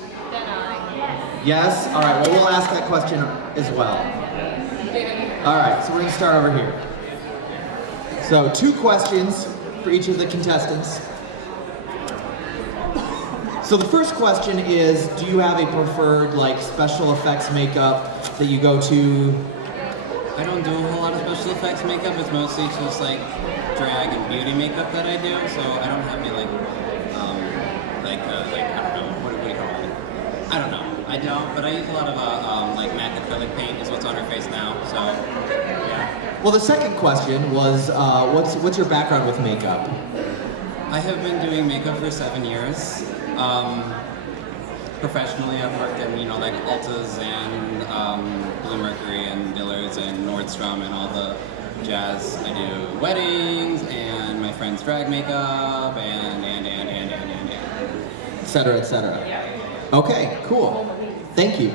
Yes? All right, well, we'll ask that question as well. All right, so we're going to start over here. So 2 questions for each of the contestants. So the first question is, do you have a preferred like special effects makeup that you go to? I don't do a whole lot of special effects makeup. It's mostly just like drag and beauty makeup that I do. So I don't have any I don't know, what do you call it? I don't know. I don't, but I use a lot of like MAC acrylic paint is what's on her face now. So yeah. Well, the second question was, what's your background with makeup? I have been doing makeup for 7 years. Professionally, I've worked in like Ulta's and Blue Mercury and Dillard's and Nordstrom and all the jazz. I do weddings and my friend's drag makeup and. Et cetera, et cetera. Okay, cool. Thank you.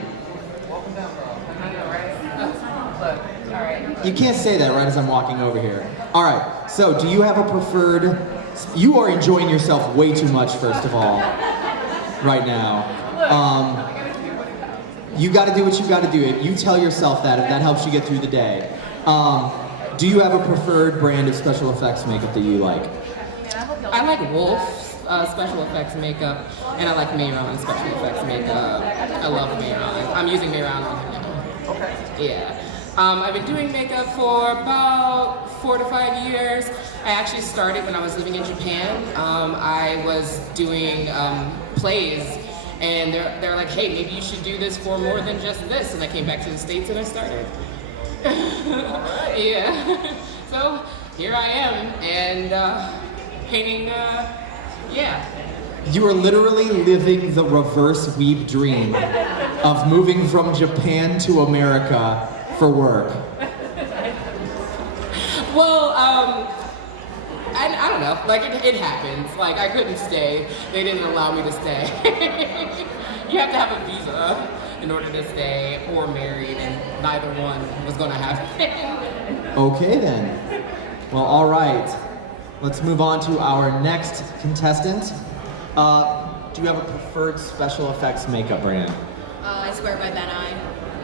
You can't say that right as I'm walking over here. All right, so do you have a preferred... You are enjoying yourself way too much, first of all, right now. You got to do what you got to do. You tell yourself that if that helps you get through the day. Do you have a preferred brand of special effects makeup that you like? I like Wolf's special effects makeup, and I like Mayron special effects makeup. I love Mayron. I'm using Mayron on him now. Okay. Yeah. I've been doing makeup for about 4 to 5 years. I actually started when I was living in Japan. I was doing plays, and they're like, hey, maybe you should do this for more than just this. And I came back to the States and I started. Yeah. So here I am, and painting, yeah. You are literally living the reverse weeb dream of moving from Japan to America for work. Well, I don't know, like it happens. Like I couldn't stay. They didn't allow me to stay. You have to have a visa in order to stay or married, and neither one was gonna happen. Okay then. Well, all right. Let's move on to our next contestant. Do you have a preferred special effects makeup brand? I swear by Ben I.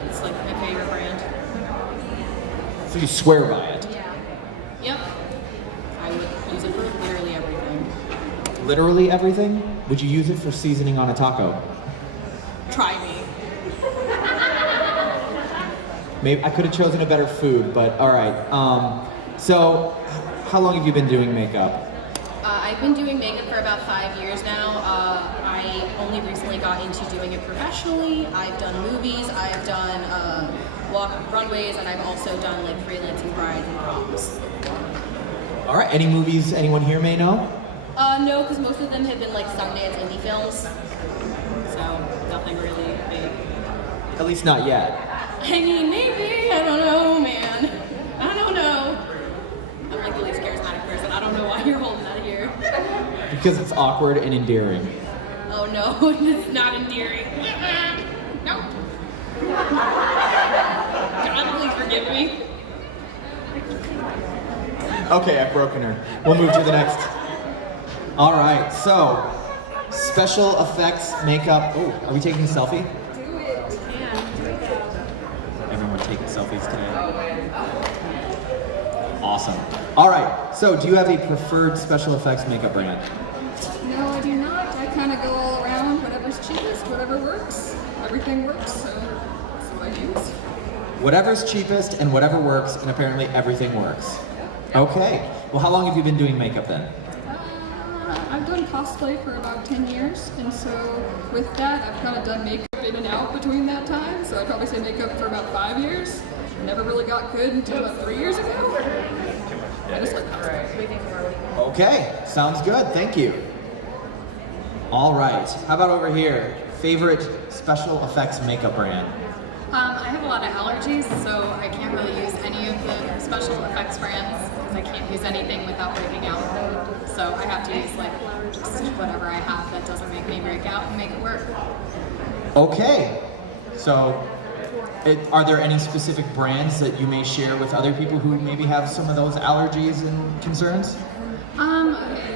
It's like my favorite brand. So you swear by it? Yeah. Yep. I would use it for literally everything. Literally everything? Would you use it for seasoning on a taco? Try me. Maybe I could have chosen a better food, but all right. So, how long have you been doing makeup? I've been doing makeup for about 5 years now. I only recently got into doing it professionally. I've done movies, I've done walk runways, and I've also done like freelancing brides and proms. All right. Any movies anyone here may know? No, because most of them have been like Sundance indie films. So nothing really big. At least not yet. I mean, maybe. I don't know, man. I don't know. I'm like the least charismatic person. I don't know why you're holding that here. Because it's awkward and endearing. Oh no, it's not endearing. No. God, please forgive me. Okay, I've broken her. We'll move to the next. All right, so special effects makeup. Oh, are we taking a selfie? Do it. Everyone taking selfies today. Awesome. All right, so do you have a preferred special effects makeup brand? No, I do not. I kind of go all around. Whatever's cheapest, whatever works. Everything works, so that's what I use. Whatever's cheapest and whatever works, and apparently everything works. Okay. Well, how long have you been doing makeup then? I've done cosplay for about 10 years, and so with that, I've kind of done makeup in and out between that time, so I'd probably say makeup for about 5 years. Never really got good until about 3 years ago. I just like cosplay. Okay, sounds good. Thank you. All right. How about over here? Favorite special effects makeup brand? I have a lot of allergies, so I can't really use any of the special effects brands because I can't use anything without breaking out. So I have to use like just whatever I have that doesn't make me break out and make it work. Okay. So, are there any specific brands that you may share with other people who maybe have some of those allergies and concerns?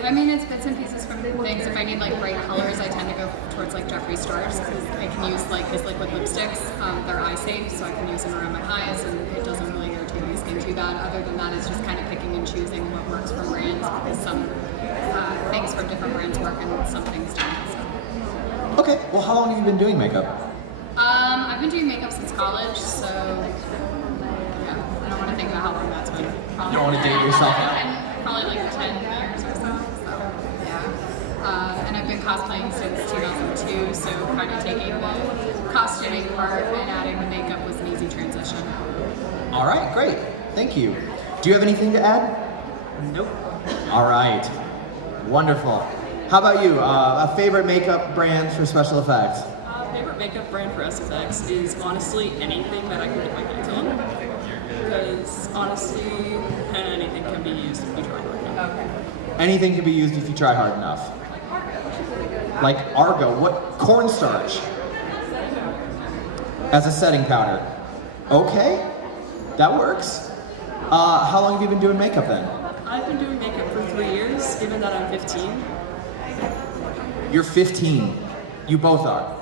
I mean, it's bits and pieces from things. If I need like bright colors, I tend to go towards like Jeffree Stars because I can use like his liquid lipsticks. They're eye safe, so I can use them around my eyes, and it doesn't really irritate my skin too bad. Other than that, it's just kind of picking and choosing what works for brands because some things from different brands work and some things don't. So. Okay. Well, how long have you been doing makeup? I've been doing makeup since college, so yeah, I don't want to think about how long that's been. Probably, You don't want to date yourself out? Probably like 10 years or so. So yeah, and I've been cosplaying cosplaying since 2002, so kind of taking the costuming part and adding the makeup was an easy transition. All right, great. Thank you. Do you have anything to add? Nope. All right. Wonderful. How about you? A favorite makeup brand for special effects? Favorite makeup brand for SFX is honestly anything that I can get my hands on. Because honestly, anything can be used if you try hard enough. Okay. Anything can be used if you try hard enough. Like Argo, what? Cornstarch as a setting powder. Okay, that works. How long have you been doing makeup then? I've been doing makeup for 3 years, given that I'm 15. You're 15. You both are.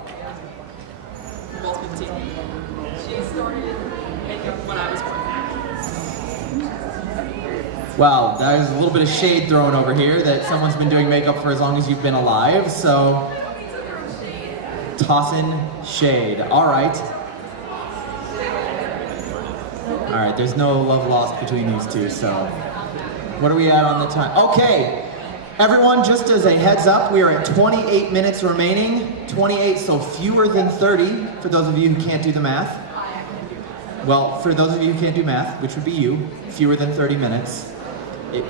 We're both 15. She started makeup when I was born. Wow, there's a little bit of shade thrown over here that someone's been doing makeup for as long as you've been alive, so tossing shade. All right. All right, there's no love lost between these two, so what are we at on the time? Okay, everyone, just as a heads up, we are at 28 minutes remaining. 28, so fewer than 30 for those of you who can't do the math. Well, for those of you who can't do math, which would be you, fewer than 30 minutes.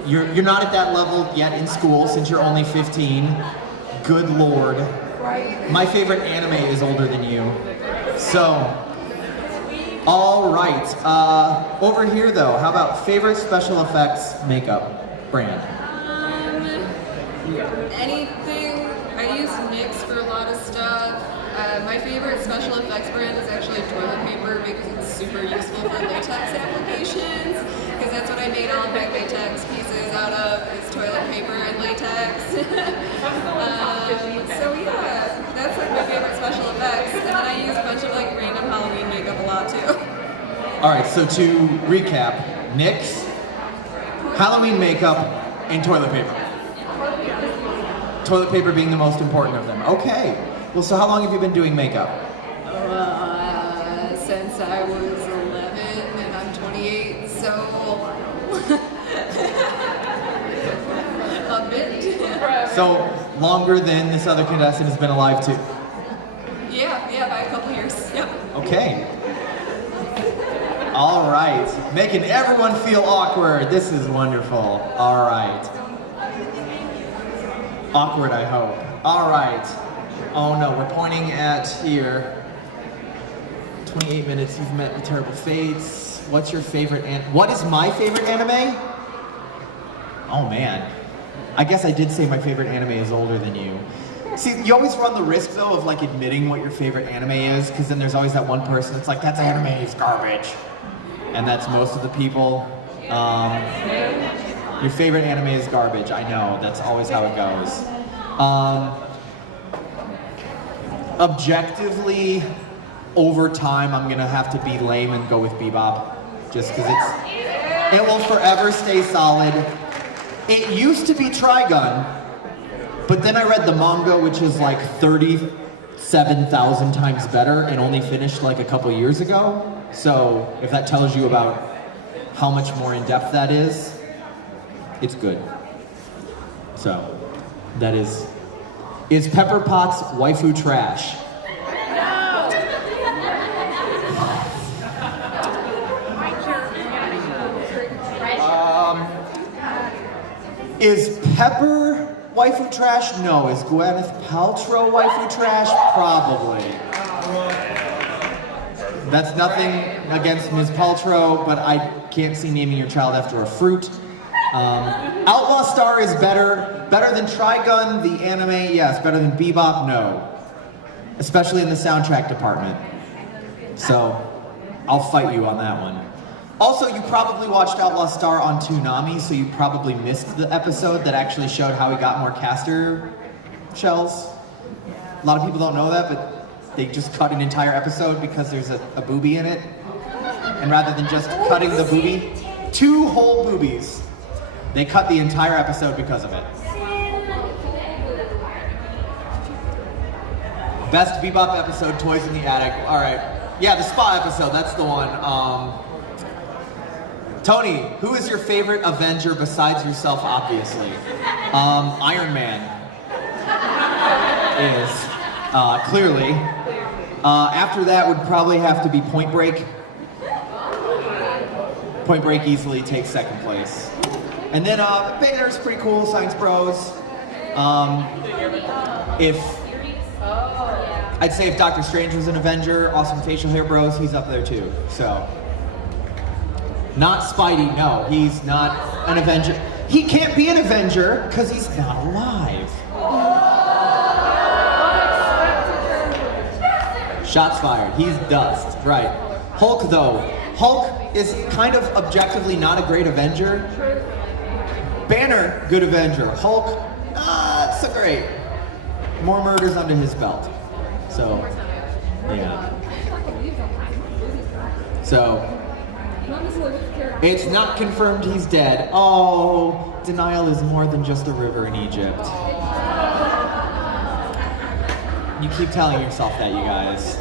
You're not at that level yet in school since you're only 15. Good Lord. My favorite anime is older than you. So, all right. Over here though, how about favorite special effects makeup brand? Anything. I use NYX for a lot of stuff. My favorite special effects brand is actually toilet paper because it's super useful for latex applications. Because that's what I made all of my latex pieces out of, is toilet paper and latex. So yeah, that's like my favorite special effects. And then I use a bunch of like random Halloween makeup a lot too. All right, so to recap, NYX, Halloween makeup, and toilet paper. Toilet paper being the most important of them. Okay. Well, so how long have you been doing makeup? Since I was 11 and I'm 28, so a bit. So longer than this other contestant has been alive too. Yeah, by a couple years. Yep. Okay. All right. Making everyone feel awkward. This is wonderful. All right. Awkward, I hope. All right. Oh no, we're pointing at here. 28 minutes, you've met the terrible fates. What's your favorite what is my favorite anime? Oh man. I guess I did say my favorite anime is older than you. See, you always run the risk though of like admitting what your favorite anime is, because then there's always that one person that's like, that's anime, it's garbage. And that's most of the people. Your favorite anime is garbage, I know, that's always how it goes. Objectively, over time, I'm gonna have to be lame and go with Bebop, just because it will forever stay solid. It used to be Trigun, but then I read the manga, which is like 37,000 times better, and only finished like a couple years ago. So if that tells you about how much more in depth that is, it's good. So that is Pepper Potts waifu trash? Is Pepper waifu trash? No. Is Gwyneth Paltrow waifu trash? Probably. That's nothing against Ms. Paltrow, but I can't see naming your child after a fruit. Outlaw Star is better than Trigun, the anime, yes. Better than Bebop, no. Especially in the soundtrack department. So, I'll fight you on that one. Also, you probably watched Outlaw Star on Toonami, so you probably missed the episode that actually showed how he got more caster shells. A lot of people don't know that, but they just cut an entire episode because there's a boobie in it. And rather than just cutting the boobie, 2 whole boobies, they cut the entire episode because of it. Best Bebop episode, Toys in the Attic. All right. Yeah, the spa episode, that's the one. Tony, who is your favorite Avenger besides yourself, obviously? Iron Man. is, clearly. After that would probably have to be Point Break. Point Break easily takes second place. And then Banner's pretty cool, Science Bros. I'd say if Doctor Strange was an Avenger, Awesome Facial Hair Bros, he's up there too. So, not Spidey, no, he's not an Avenger. He can't be an Avenger because he's not alive. Shots fired, he's dust, right. Hulk though, Hulk is kind of objectively not a great Avenger. Banner, good Avenger. Hulk, not so great. More murders under his belt. So, yeah. So, it's not confirmed he's dead. Oh, denial is more than just a river in Egypt. You keep telling yourself that, you guys.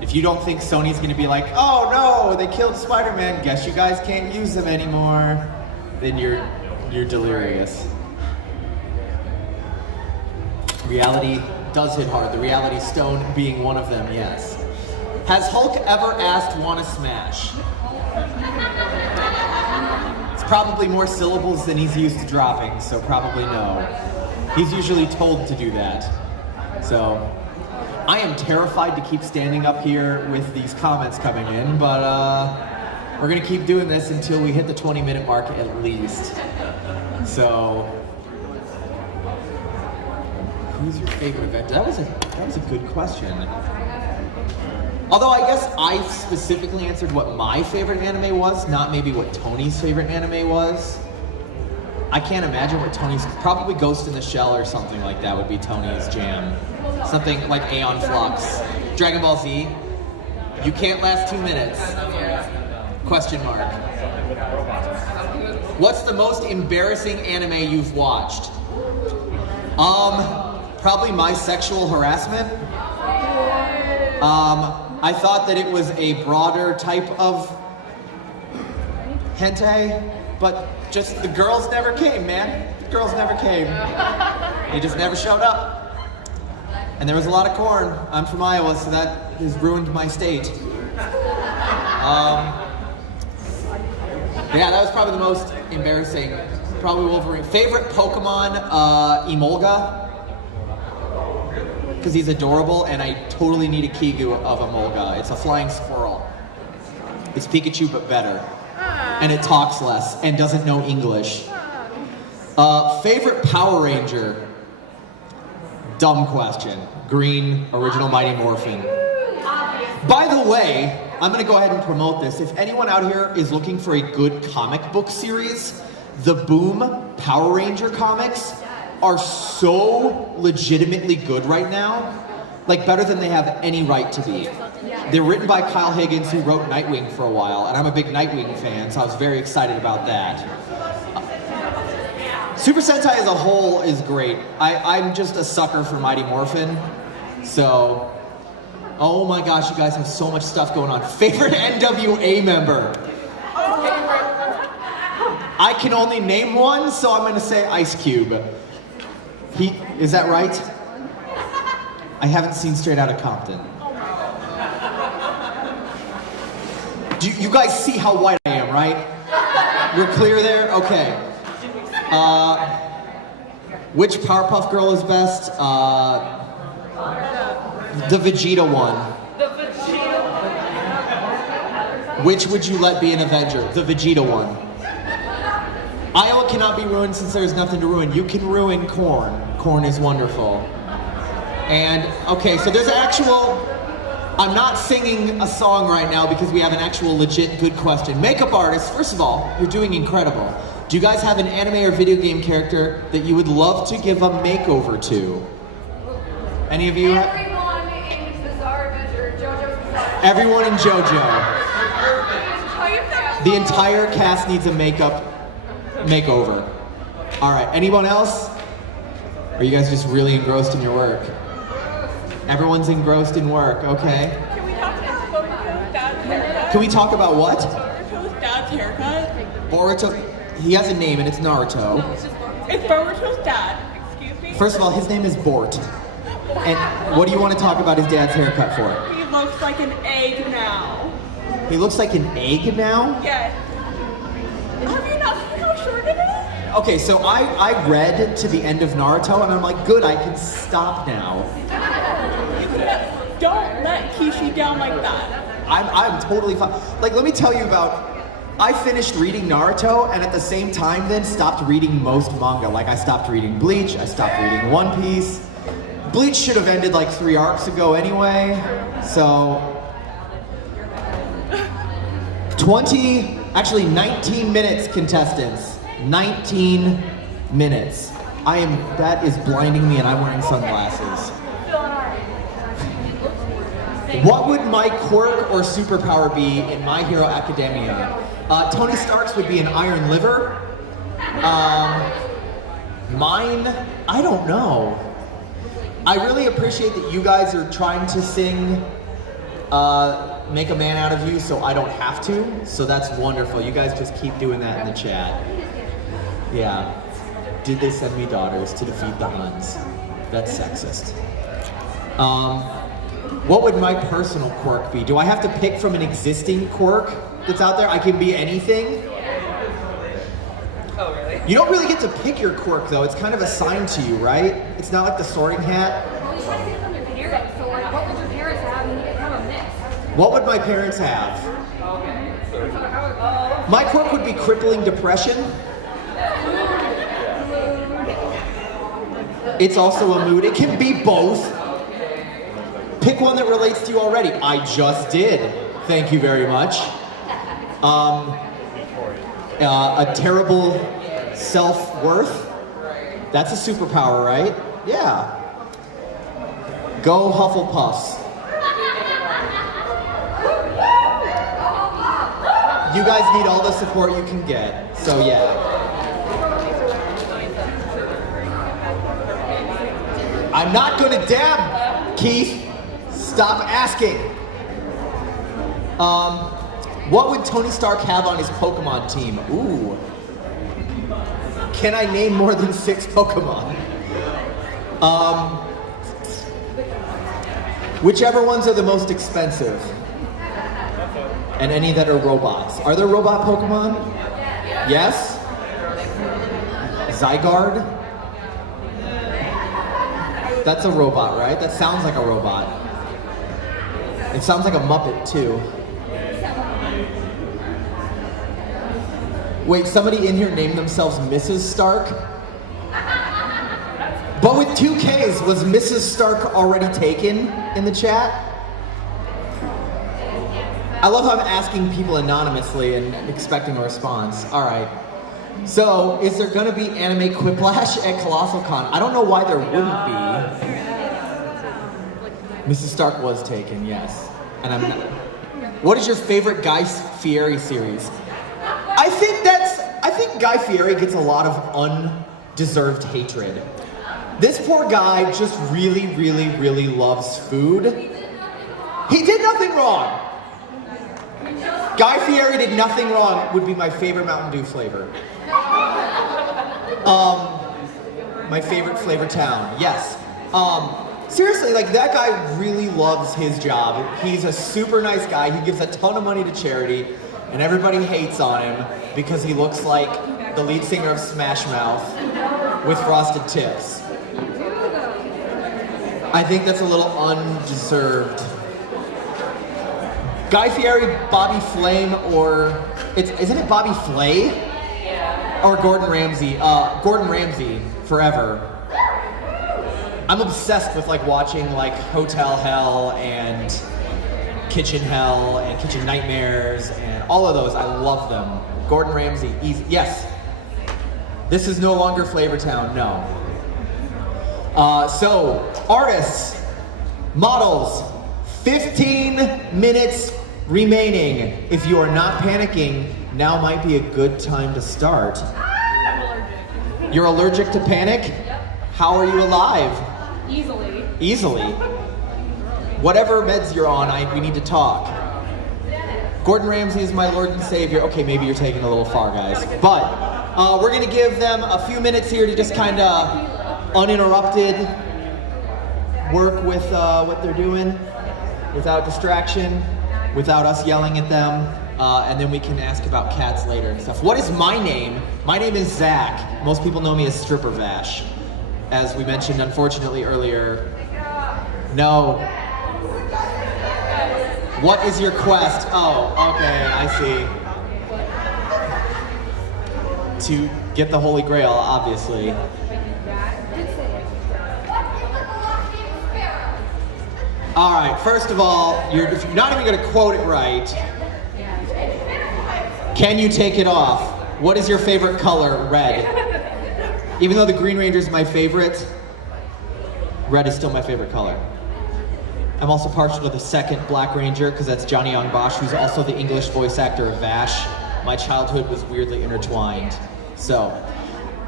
If you don't think Sony's gonna be like, oh no, they killed Spider-Man, guess you guys can't use them anymore, then you're delirious. Reality does hit hard. The reality stone being one of them, yes. Has Hulk ever asked wanna smash? It's probably more syllables than he's used to dropping, so probably no. He's usually told to do that. So, I am terrified to keep standing up here with these comments coming in, but we're gonna keep doing this until we hit the 20-minute mark at least. So, who's your favorite event? That was a good question. Although I guess I specifically answered what my favorite anime was, not maybe what Tony's favorite anime was. I can't imagine what Tony's, probably Ghost in the Shell or something like that would be Tony's jam. Something like Aeon Flux. Dragon Ball Z. You can't last 2 minutes. Question mark. What's the most embarrassing anime you've watched? Probably My Sexual Harassment. I thought that it was a broader type of hentai, but just the girls never came, man. The girls never came. They just never showed up. And there was a lot of corn. I'm from Iowa, so that has ruined my state. Yeah, that was probably the most embarrassing. Probably Wolverine. Favorite Pokemon, Emolga. Because he's adorable, and I totally need a Kigu of Emolga. It's a flying squirrel. It's Pikachu, but better. And it talks less, and doesn't know English. Favorite Power Ranger? Dumb question. Green, original Mighty Morphin. By the way, I'm gonna go ahead and promote this. If anyone out here is looking for a good comic book series, the Boom Power Ranger comics are so legitimately good right now. Like better than they have any right to be. They're written by Kyle Higgins, who wrote Nightwing for a while, and I'm a big Nightwing fan, so I was very excited about that. Super Sentai as a whole is great. I'm just a sucker for Mighty Morphin. So, oh my gosh, you guys have so much stuff going on. Favorite NWA member? I can only name one, so I'm gonna say Ice Cube. Is that right? I haven't seen Straight Outta Compton. Do you guys see how white I am, right? We're clear there? Okay. Which Powerpuff Girl is best? The Vegeta one. Which would you let be an Avenger? The Vegeta one. Iowa cannot be ruined since there's nothing to ruin. You can ruin corn. Corn is wonderful. And, okay, so there's actual... I'm not singing a song right now because we have an actual legit good question. Makeup artist, first of all, you're doing incredible. Do you guys have an anime or video game character that you would love to give a makeover to? Any of you? Everyone in Bizarre Adventure, JoJo's Bizarre. Everyone in JoJo. The entire cast needs a makeup makeover. All right, anyone else? Or are you guys just really engrossed in your work? Everyone's engrossed in work, okay. Can we talk about Boruto's dad's haircut? Can we talk about what? Boruto's dad's haircut? Boruto, he has a name and it's Naruto. It's Boruto's dad, excuse me. First of all, his name is Bort. And what do you want to talk about his dad's haircut for? He looks like an egg now. He looks like an egg now? Yeah. Have you not seen how short it is? Okay, so I read to the end of Naruto and I'm like, good, I can stop now. Don't let Kishi down like that. I'm totally fine. Like, let me tell you about, I finished reading Naruto and at the same time then stopped reading most manga. Like, I stopped reading Bleach, I stopped reading One Piece. Bleach should have ended like 3 arcs ago anyway, so 19 minutes, contestants. 19 minutes. That is blinding me and I'm wearing sunglasses. What would my quirk or superpower be in My Hero Academia? Tony Stark's would be an iron liver. Mine, I don't know. I really appreciate that you guys are trying to sing Make a Man Out of You so I don't have to. So that's wonderful. You guys just keep doing that in the chat. Yeah. Did they send me daughters to defeat the Huns? That's sexist. What would my personal quirk be? Do I have to pick from an existing quirk that's out there? I can be anything? Oh, really? You don't really get to pick your quirk though. It's kind of assigned to you, right? It's not like the Sorting Hat. Well, you try to get from your parents, so like, what would your parents have and you get kind of a mix? What would my parents have? My quirk would be crippling depression. It's also a mood. It can be both. Pick one that relates to you already. I just did. Thank you very much. A terrible self-worth. That's a superpower, right? Yeah. Go Hufflepuffs. You guys need all the support you can get, so yeah. I'm not gonna dab, Keith. Stop asking. What would Tony Stark have on his Pokemon team? Ooh. Can I name more than 6 Pokemon? Whichever ones are the most expensive. And any that are robots. Are there robot Pokemon? Yes? Zygarde? That's a robot, right? That sounds like a robot. It sounds like a Muppet, too. Wait, somebody in here named themselves Mrs. Stark? But with 2 Ks, was Mrs. Stark already taken in the chat? I love how I'm asking people anonymously and expecting a response. All right. So, is there gonna be anime quiplash at Colossalcon? I don't know why there wouldn't be. Mrs. Stark was taken, yes. And I'm not. What is your favorite Guy Fieri series? I think Guy Fieri gets a lot of undeserved hatred. This poor guy just really, really, really loves food. He did nothing wrong. Guy Fieri did nothing wrong would be my favorite Mountain Dew flavor. My favorite flavor town, yes. Seriously, like that guy really loves his job. He's a super nice guy. He gives a ton of money to charity, and everybody hates on him because he looks like the lead singer of Smash Mouth with frosted tips. I think that's a little undeserved. Guy Fieri, Bobby Flame, or isn't it Bobby Flay? Yeah. Or Gordon Ramsay. Gordon Ramsay, forever. I'm obsessed with like watching like Hotel Hell and Kitchen Hell and Kitchen Nightmares and all of those. I love them. Gordon Ramsay, easy. Yes. This is no longer Flavor Town, no. So, artists, models, 15 minutes remaining. If you are not panicking, now might be a good time to start. I'm allergic. You're allergic to panic? Yep. How are you alive? Easily. Easily. Whatever meds you're on, we need to talk. Gordon Ramsay is my Lord and Savior. Okay, maybe you're taking it a little far, guys. But we're gonna give them a few minutes here to just kind of uninterrupted work with what they're doing, without distraction, without us yelling at them, and then we can ask about cats later and stuff. What is my name? My name is Zach. Most people know me as Stripper Vash. As we mentioned, unfortunately, earlier. No. What is your quest? Oh, okay, I see. To get the Holy Grail, obviously. All right, first of all, if you're not even going to quote it right, can you take it off? What is your favorite color? Red. Even though the Green Ranger is my favorite, red is still my favorite color. I'm also partial to the second Black Ranger because that's Johnny Young Bosch, who's also the English voice actor of Vash. My childhood was weirdly intertwined. So,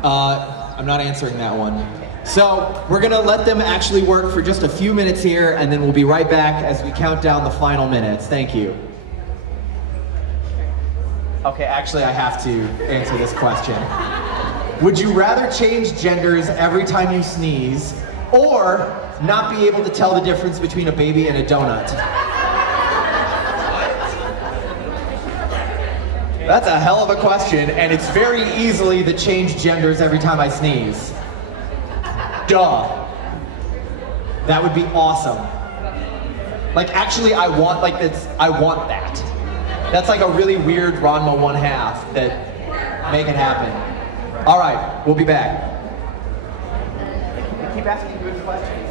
I'm not answering that one. So, we're gonna let them actually work for just a few minutes here, and then we'll be right back as we count down the final minutes. Thank you. Okay, actually I have to answer this question. Would you rather change genders every time you sneeze, or not be able to tell the difference between a baby and a donut? That's a hell of a question, and it's very easily the change genders every time I sneeze. Duh. That would be awesome. Like, actually, I want that. That's like a really weird Ranma 1/2 that make it happen. All right, we'll be back. Keep asking good questions.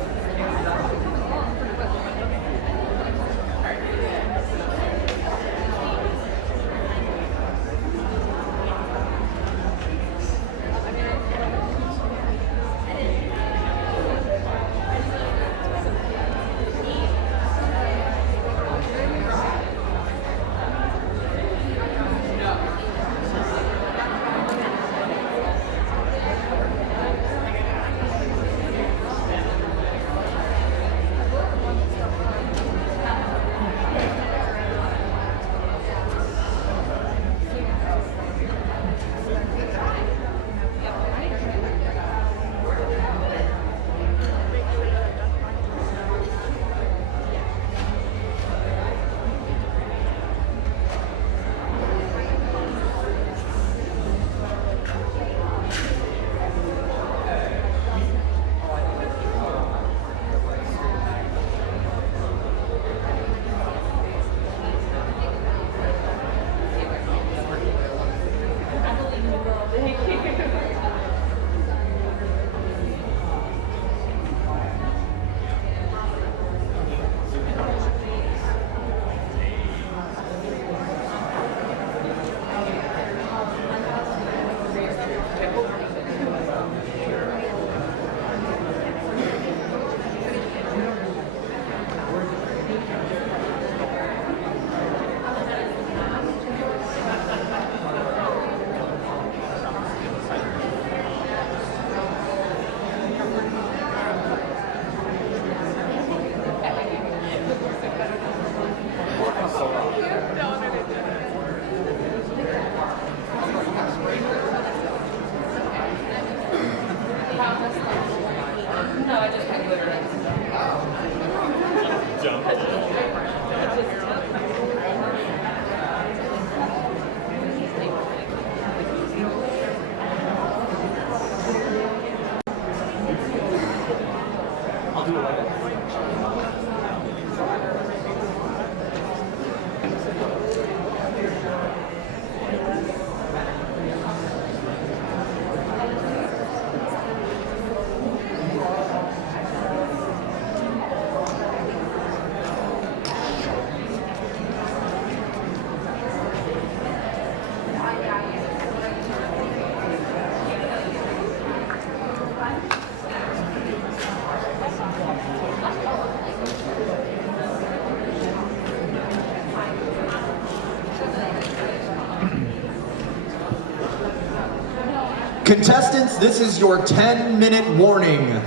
Contestants, this is your 10-minute warning.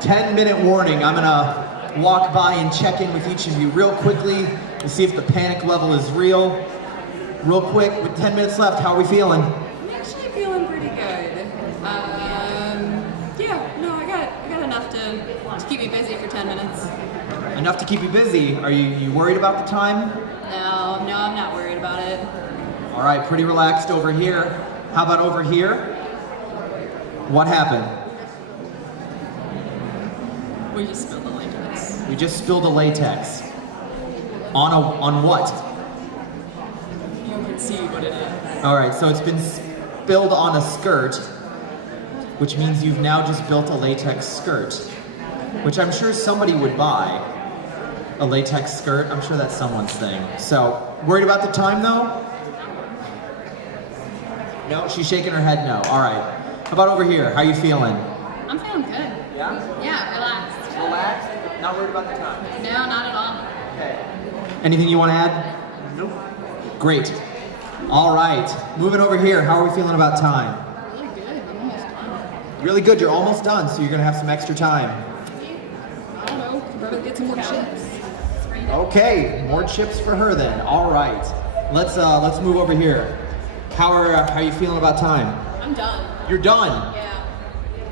10-minute warning. I'm gonna walk by and check in with each of you real quickly to see if the panic level is real. Real quick, with 10 minutes left, how are we feeling? I'm actually feeling pretty good. Yeah, no, I keep me busy for 10 minutes. Enough to keep you busy. Are you worried about the time? No, I'm not worried about it. All right, pretty relaxed over here. How about over here? What happened? We just spilled the latex. We just spilled the latex. On what? You can see what it is. All right, so it's been spilled on a skirt, which means you've now just built a latex skirt, which I'm sure somebody would buy. A latex skirt, I'm sure that's someone's thing. So, worried about the time though? No, she's shaking her head no. All right. How about over here? How you feeling? I'm feeling good. Yeah? Yeah, relaxed. Relaxed? Not worried about the time? No, not at all. Okay. Anything you want to add? Nope. Great. All right. Moving over here, how are we feeling about time? Really good. I'm almost done. Really good, you're almost done, so you're going to have some extra time. I don't know. Probably get some more chips. Okay, more chips for her then. All right. Let's move over here. How are you feeling about time? I'm done. You're done? Yeah.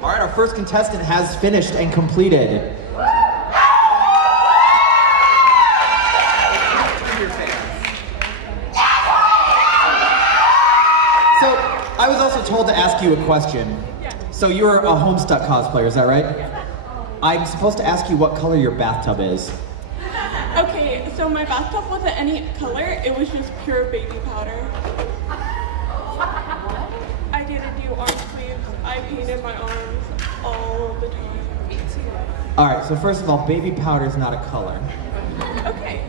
All right, our first contestant has finished and completed. So, I was also told to ask you a question. So you're a Homestuck cosplayer, is that right? I'm supposed to ask you what color your bathtub is. Okay, so my bathtub wasn't any color, it was just pure baby powder. I didn't do arm sleeves, I painted my arms all the time. All right, so first of all, baby powder is not a color. Okay.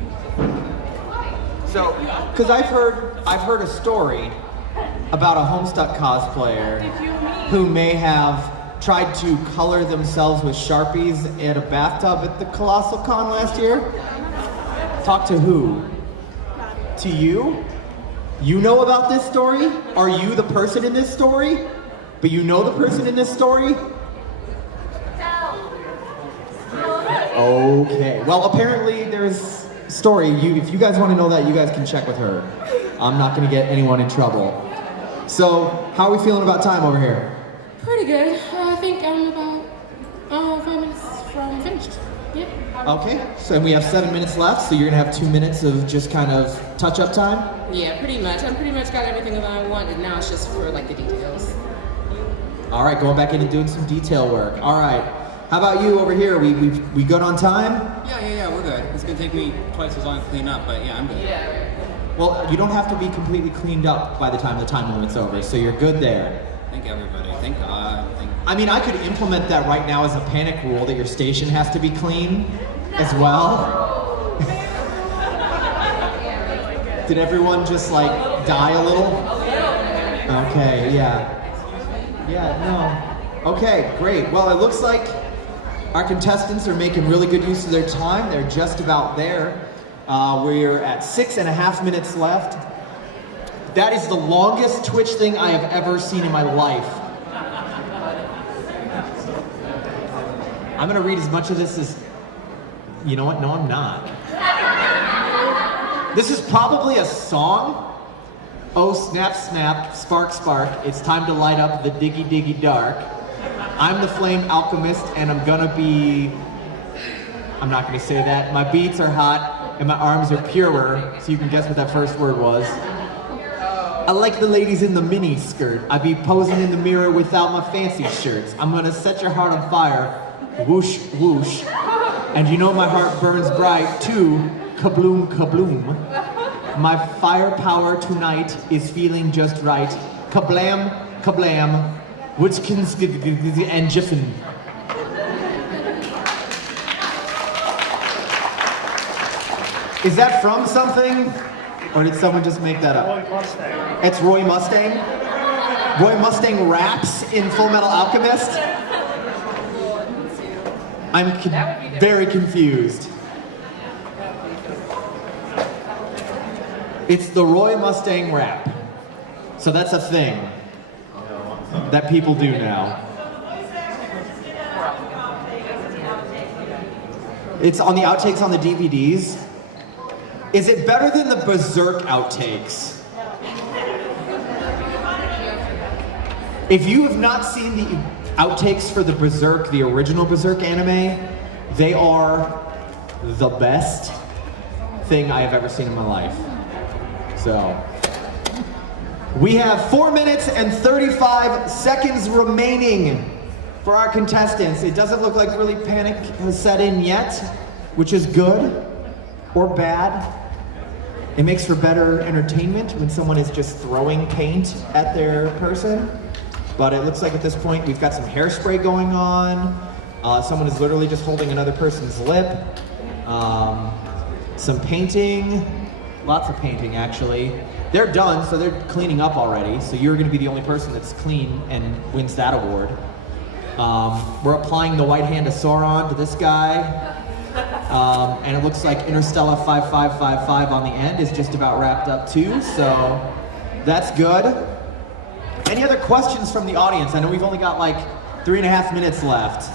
So, because I've heard a story about a Homestuck cosplayer who may have tried to color themselves with Sharpies in a bathtub at the Colossalcon last year. Talk to who? To you? You know about this story? Are you the person in this story? But you know the person in this story? Okay. Well, apparently there's a story. If you guys want to know that, you guys can check with her. I'm not going to get anyone in trouble. So, how are we feeling about time over here? Pretty good. I think I'm about 5 minutes from finished. Yeah. Okay. So we have 7 minutes left, so you're going to have 2 minutes of just kind of touch-up time? Yeah, pretty much. I pretty much got everything that I wanted. Now it's just for like the details. All right, going back in and doing some detail work. All right. How about you over here? We good on time? Yeah, we're good. It's gonna take me twice as long to clean up, but yeah, I'm good. Well, you don't have to be completely cleaned up by the time the time limit's over, so you're good there. Thank everybody. Thank God. I mean, I could implement that right now as a panic rule that your station has to be clean as well. Did everyone just like die a little? Okay, yeah. Yeah, no. Okay, great. Well, it looks like our contestants are making really good use of their time. They're just about there. We're at 6.5 minutes left. That is the longest Twitch thing I have ever seen in my life. I'm gonna read as much of this as, you know what, no I'm not. This is probably a song. Oh snap snap, spark spark, it's time to light up the diggy diggy dark. I'm the flame alchemist and I'm not gonna say that. My beats are hot and my arms are purer, so you can guess what that first word was. I like the ladies in the mini skirt. I be posing in the mirror without my fancy shirts. I'm gonna set your heart on fire, whoosh whoosh. And you know my heart burns bright too, kabloom kabloom. My firepower tonight is feeling just right. Kablam kablam, which can and jiffin. Is that from something? Or did someone just make that up? Roy Mustang. It's Roy Mustang? Roy Mustang raps in Full Metal Alchemist? I'm very confused. It's the Roy Mustang rap. So that's a thing that people do now. It's on the outtakes on the DVDs. Is it better than the Berserk outtakes? If you have not seen the outtakes for the Berserk, the original Berserk anime, They are the best thing I have ever seen in my life. So, we have 4 minutes and 35 seconds remaining for our contestants. It doesn't look like really panic has set in yet, which is good or bad. It makes for better entertainment when someone is just throwing paint at their person. But it looks like at this point we've got some hairspray going on. Someone is literally just holding another person's lip. Some painting, lots of painting actually. They're done, so they're cleaning up already. So you're gonna be the only person that's clean and wins that award. We're applying the white hand of Sauron to this guy. And it looks like Interstellar 5555 on the end is just about wrapped up too, so that's good. Any other questions from the audience? I know we've only got like 3.5 minutes left,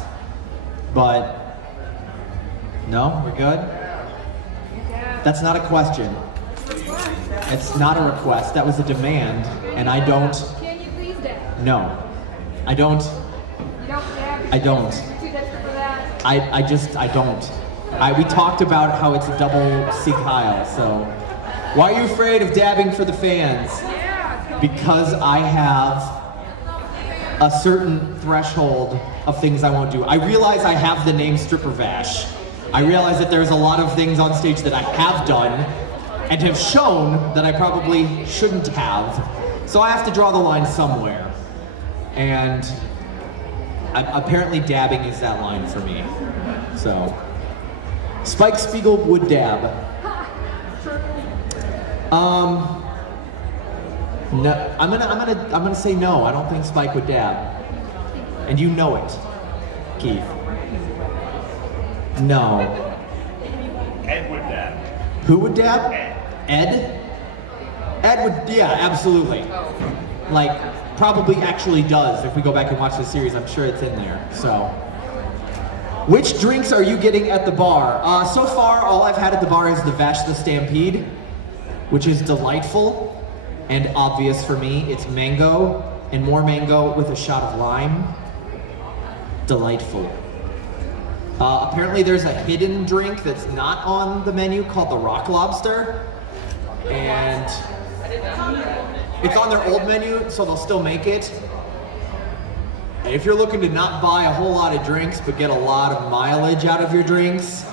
but no, we're good? That's not a question. It's not a request, that was a demand, and I don't... Can you please dab? No, I don't. You don't dab? I don't. You're too desperate for that? I don't. We talked about how it's a double Sieg Heil, so. Why are you afraid of dabbing for the fans? Because I have a certain threshold of things I won't do. I realize I have the name Stripper Vash. I realize that there's a lot of things on stage that I have done and have shown that I probably shouldn't have. So I have to draw the line somewhere. And apparently dabbing is that line for me, so. Spike Spiegel would dab. No, I'm gonna say no. I don't think Spike would dab, and you know it, Keith. No. Ed would dab. Who would dab? Ed? Ed would, yeah, absolutely. Like, probably actually does. If we go back and watch the series, I'm sure it's in there. So. Which drinks are you getting at the bar? So far, all I've had at the bar is the Vash the Stampede, which is delightful and obvious for me. It's mango and more mango with a shot of lime. Delightful. Apparently there's a hidden drink that's not on the menu called the Rock Lobster. And it's on their old menu, so they'll still make it. If you're looking to not buy a whole lot of drinks, but get a lot of mileage out of your drinks,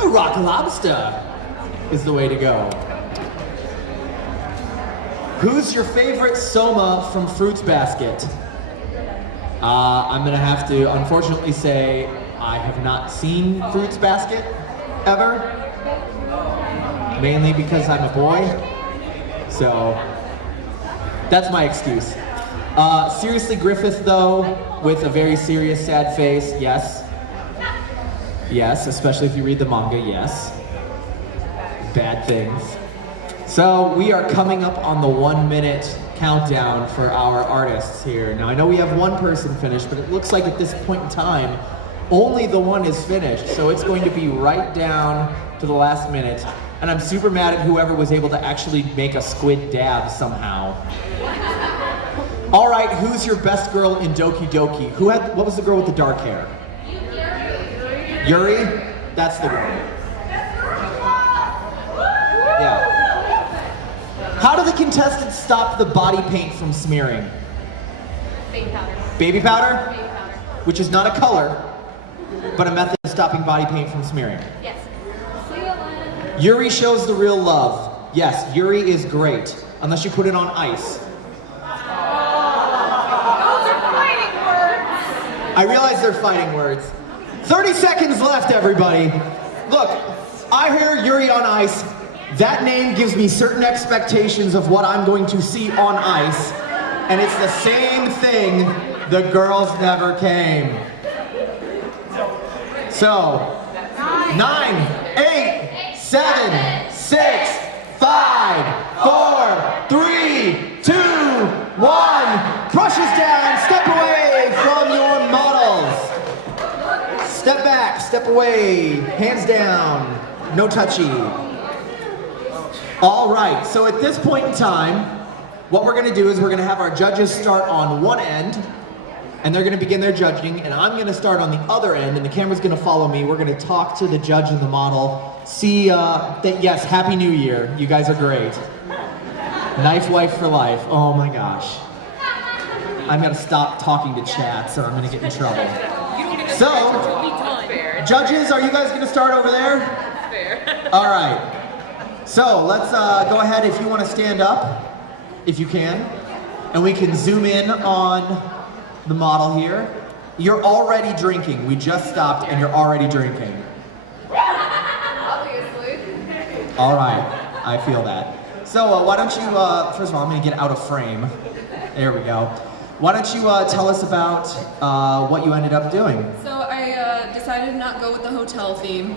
a Rock Lobster is the way to go. Who's your favorite Soma from Fruits Basket? I'm gonna have to unfortunately say I have not seen Fruits Basket ever, mainly because I'm a boy, so that's my excuse. Seriously Griffith though, with a very serious sad face, yes. Yes, especially if you read the manga, yes. Bad things. So we are coming up on the 1 minute countdown for our artists here. Now I know we have one person finished, but it looks like at this point in time, only the one is finished. So it's going to be right down to the last minute. And I'm super mad at whoever was able to actually make a squid dab somehow. All right, who's your best girl in Doki Doki? What was the girl with the dark hair? Yuri? That's the girl. Yeah. How do the contestants stop the body paint from smearing? Baby powder. Baby powder? Baby powder. Which is not a color, but a method of stopping body paint from smearing. Yes. Yuri shows the real love. Yes, Yuri is great, unless you put it on ice. I realize they're fighting words. 30 seconds left, everybody. Look, I hear Yuri on ice. That name gives me certain expectations of what I'm going to see on ice. And it's the same thing, the girls never came. So, 9, 8, 7, 6, 5, 4, 3, 2, 1. Brushes down, step away from your models. Step back, step away, hands down, no touchy. All right, so at this point in time, what we're gonna do is we're gonna have our judges start on one end, and they're gonna begin their judging, and I'm gonna start on the other end, and the camera's gonna follow me. We're gonna talk to the judge and the model, see that, yes, Happy New Year. You guys are great. Knife wife for life. Oh my gosh. I'm gonna stop talking to chat, so I'm gonna get in trouble. So, judges, are you guys gonna start over there? Fair. All right. So let's go ahead if you want to stand up, if you can, and we can zoom in on the model here. You're already drinking. We just stopped and you're already drinking. Obviously. All right, I feel that. So why don't you, first of all, I'm going to get out of frame. There we go. Why don't you tell us about what you ended up doing? So I decided to not go with the hotel theme.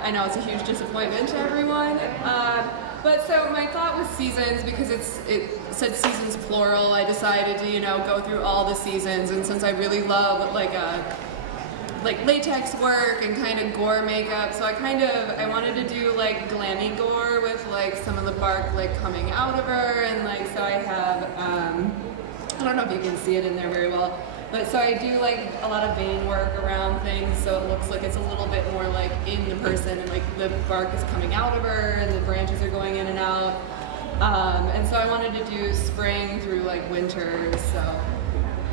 I know, it's a huge disappointment to everyone. But so my thought was seasons, because it said seasons plural. I decided to, go through all the seasons, and since I really love like latex work and kind of gore makeup, so I wanted to do like glammy gore with like some of the bark like coming out of her, and like so I have I don't know if you can see it in there very well, but so I do like a lot of vein work around things, so it looks like it's a little bit more like in the person, and like the bark is coming out of her and the branches are going in and out. And so I wanted to do spring through like winter, so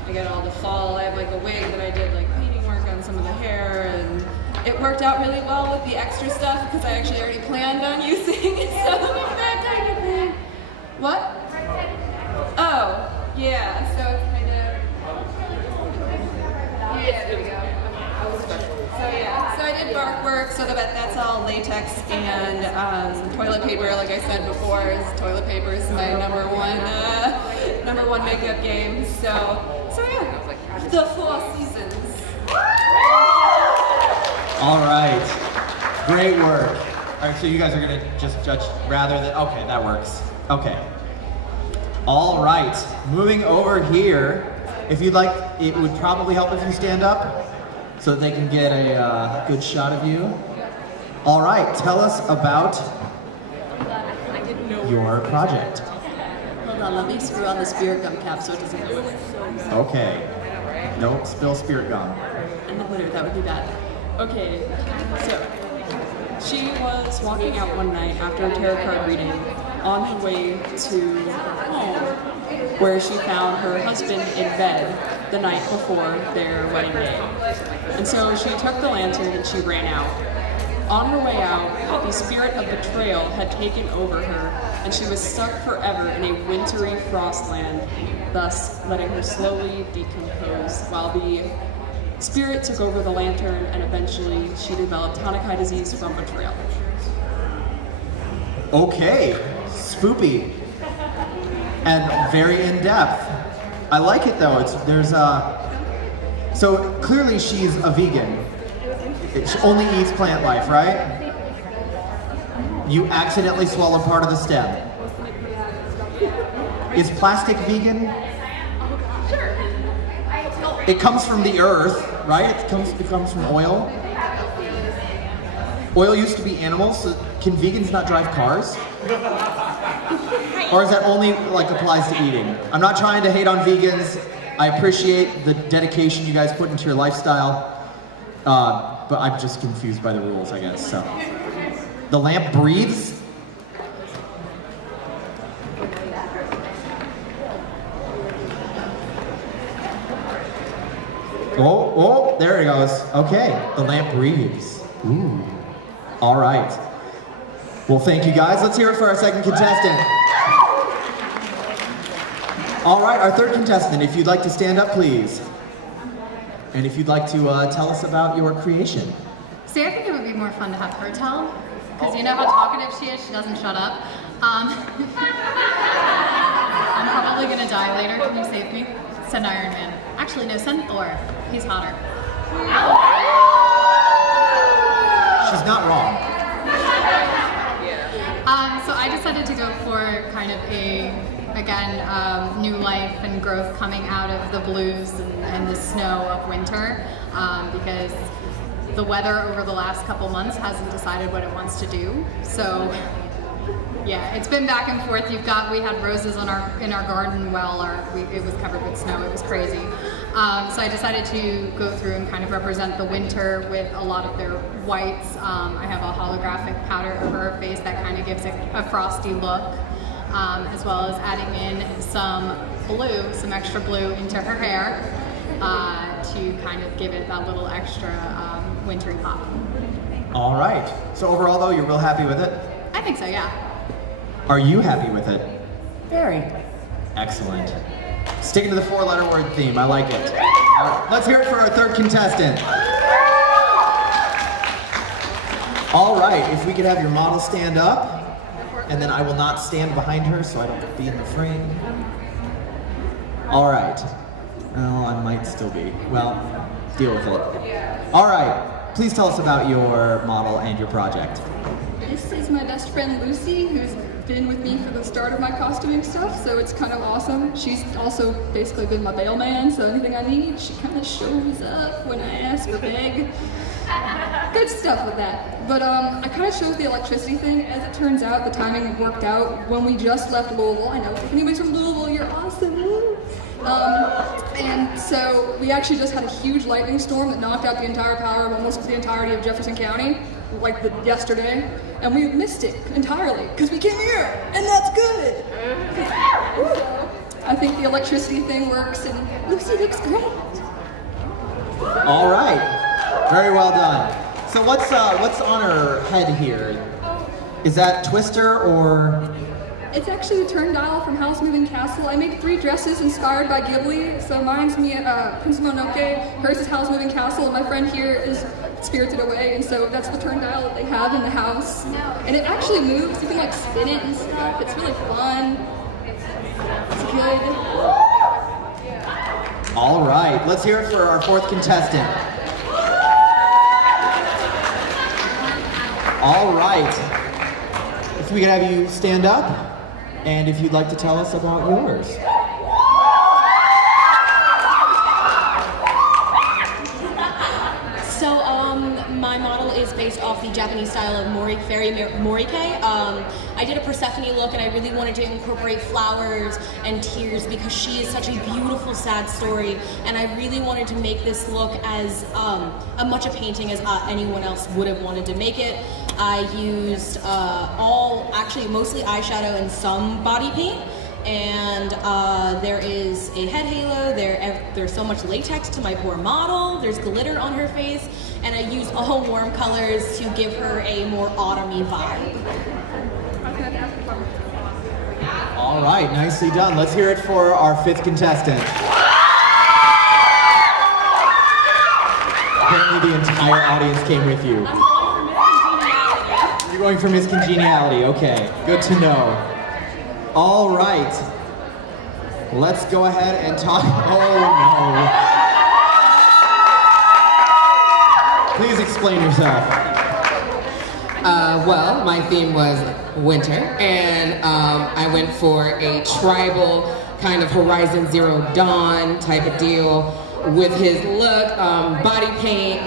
I got all the fall. I have like a wig that I did like painting work on some of the hair, and it worked out really well with the extra stuff because I actually already planned on using so that kind of thing. What? Oh. Yeah, so it's kind of, yeah, there we go. So I did bark work, so that's all latex and toilet paper. Like I said before, toilet paper is my number one makeup game. So yeah, the 4 seasons. All right, great work. All right, so you guys are gonna just judge rather than, okay, that works. Okay. All right, moving over here. If you'd like, it would probably help if you stand up so that they can get a good shot of you. All right, tell us about your project. Hold on, let me screw on the spirit gum cap so it doesn't go away. Okay. Don't spill spirit gum. And the glitter, that would be bad. Okay, so she was walking out one night after a tarot card reading on her way to her home, where she found her husband in bed the night before their wedding day. And so she took the lantern and she ran out. On her way out, the spirit of betrayal had taken over her, and she was stuck forever in a wintry frostland, thus letting her slowly decompose, while the spirit took over the lantern, and eventually she developed Hanukei disease from betrayal. Okay, spoopy and very in depth. I like it though. So clearly she's a vegan. She only eats plant life, right? You accidentally swallowed part of the stem. Is plastic vegan? It comes from the earth, right? It comes from oil. Oil used to be animals, so can vegans not drive cars? Or is that only like applies to eating? I'm not trying to hate on vegans. I appreciate the dedication you guys put into your lifestyle, but I'm just confused by the rules, I guess. So, the lamp breathes. Oh, there it goes. Okay, the lamp breathes. Ooh. All right. Well, thank you guys. Let's hear it for our second contestant. All right, our third contestant, if you'd like to stand up, please. And if you'd like to tell us about your creation. See, I think it would be more fun to have her tell, because you know how talkative she is, she doesn't shut up. I'm probably gonna die later, can you save me? Send Iron Man. Actually, no, send Thor. He's hotter. She's not wrong. So I decided to go for kind of new life and growth coming out of the blues and the snow of winter, because the weather over the last couple months hasn't decided what it wants to do. So Yeah, it's been back and forth. We had roses in our garden well, it was covered with snow. It was crazy. So I decided to go through and kind of represent the winter with a lot of their whites. I have a holographic powder over her face that kind of gives it a frosty look, as well as adding in some extra blue into her hair to kind of give it that little extra wintry pop. All right. So overall, though, you're real happy with it? I think so, yeah. Are you happy with it? Very. Excellent. Sticking to the 4-letter word theme, I like it. All right, let's hear it for our third contestant. All right, if we could have your model stand up, and then I will not stand behind her so I don't be in the frame. All right. Well, I might still be. Well, deal with it. All right, please tell us about your model and your project. This is my best friend Lucy, who's been with me for the start of my costuming stuff, so it's kind of awesome. She's also basically been my bail man, so anything I need, she kind of shows up when I ask or beg. Good stuff with that. But I kind of chose the electricity thing. As it turns out, the timing worked out when we just left Louisville. I know, if anybody's from Louisville, you're awesome. Woo! And so we actually just had a huge lightning storm that knocked out the entire power of almost the entirety of Jefferson County, like yesterday, and we missed it entirely because we came here, and that's good. I think the electricity thing works, and Lucy looks great. All right, very well done. So what's on her head here? Is that Twister or? It's actually the turndial from House Moving Castle. I made 3 dresses inspired by Ghibli. So mine's Prince Mononoke, hers is House Moving Castle, and my friend here is Spirited Away, and so that's the turndial that they have in the house. And it actually moves. You can like spin it and stuff. It's really fun. It's good. All right, let's hear it for our 4th contestant. All right. If we could have you stand up. And if you'd like to tell us about yours. So my model is based off the Japanese style of fairy morike. I did a Persephone look, and I really wanted to incorporate flowers and tears because she is such a beautiful, sad story, and I really wanted to make this look as much a painting as anyone else would have wanted to make it. I used mostly eyeshadow and some body paint, and there is a head halo, there's so much latex to my poor model, there's glitter on her face, and I used all warm colors to give her a more autumny vibe. All right, nicely done. Let's hear it for our 5th contestant. Apparently the entire audience came with you. You're going for Miss Congeniality, okay. Good to know. All right. Let's go ahead and talk. Oh no. Please explain yourself. Well, my theme was winter, and I went for a tribal kind of Horizon Zero Dawn type of deal with his look, body paint,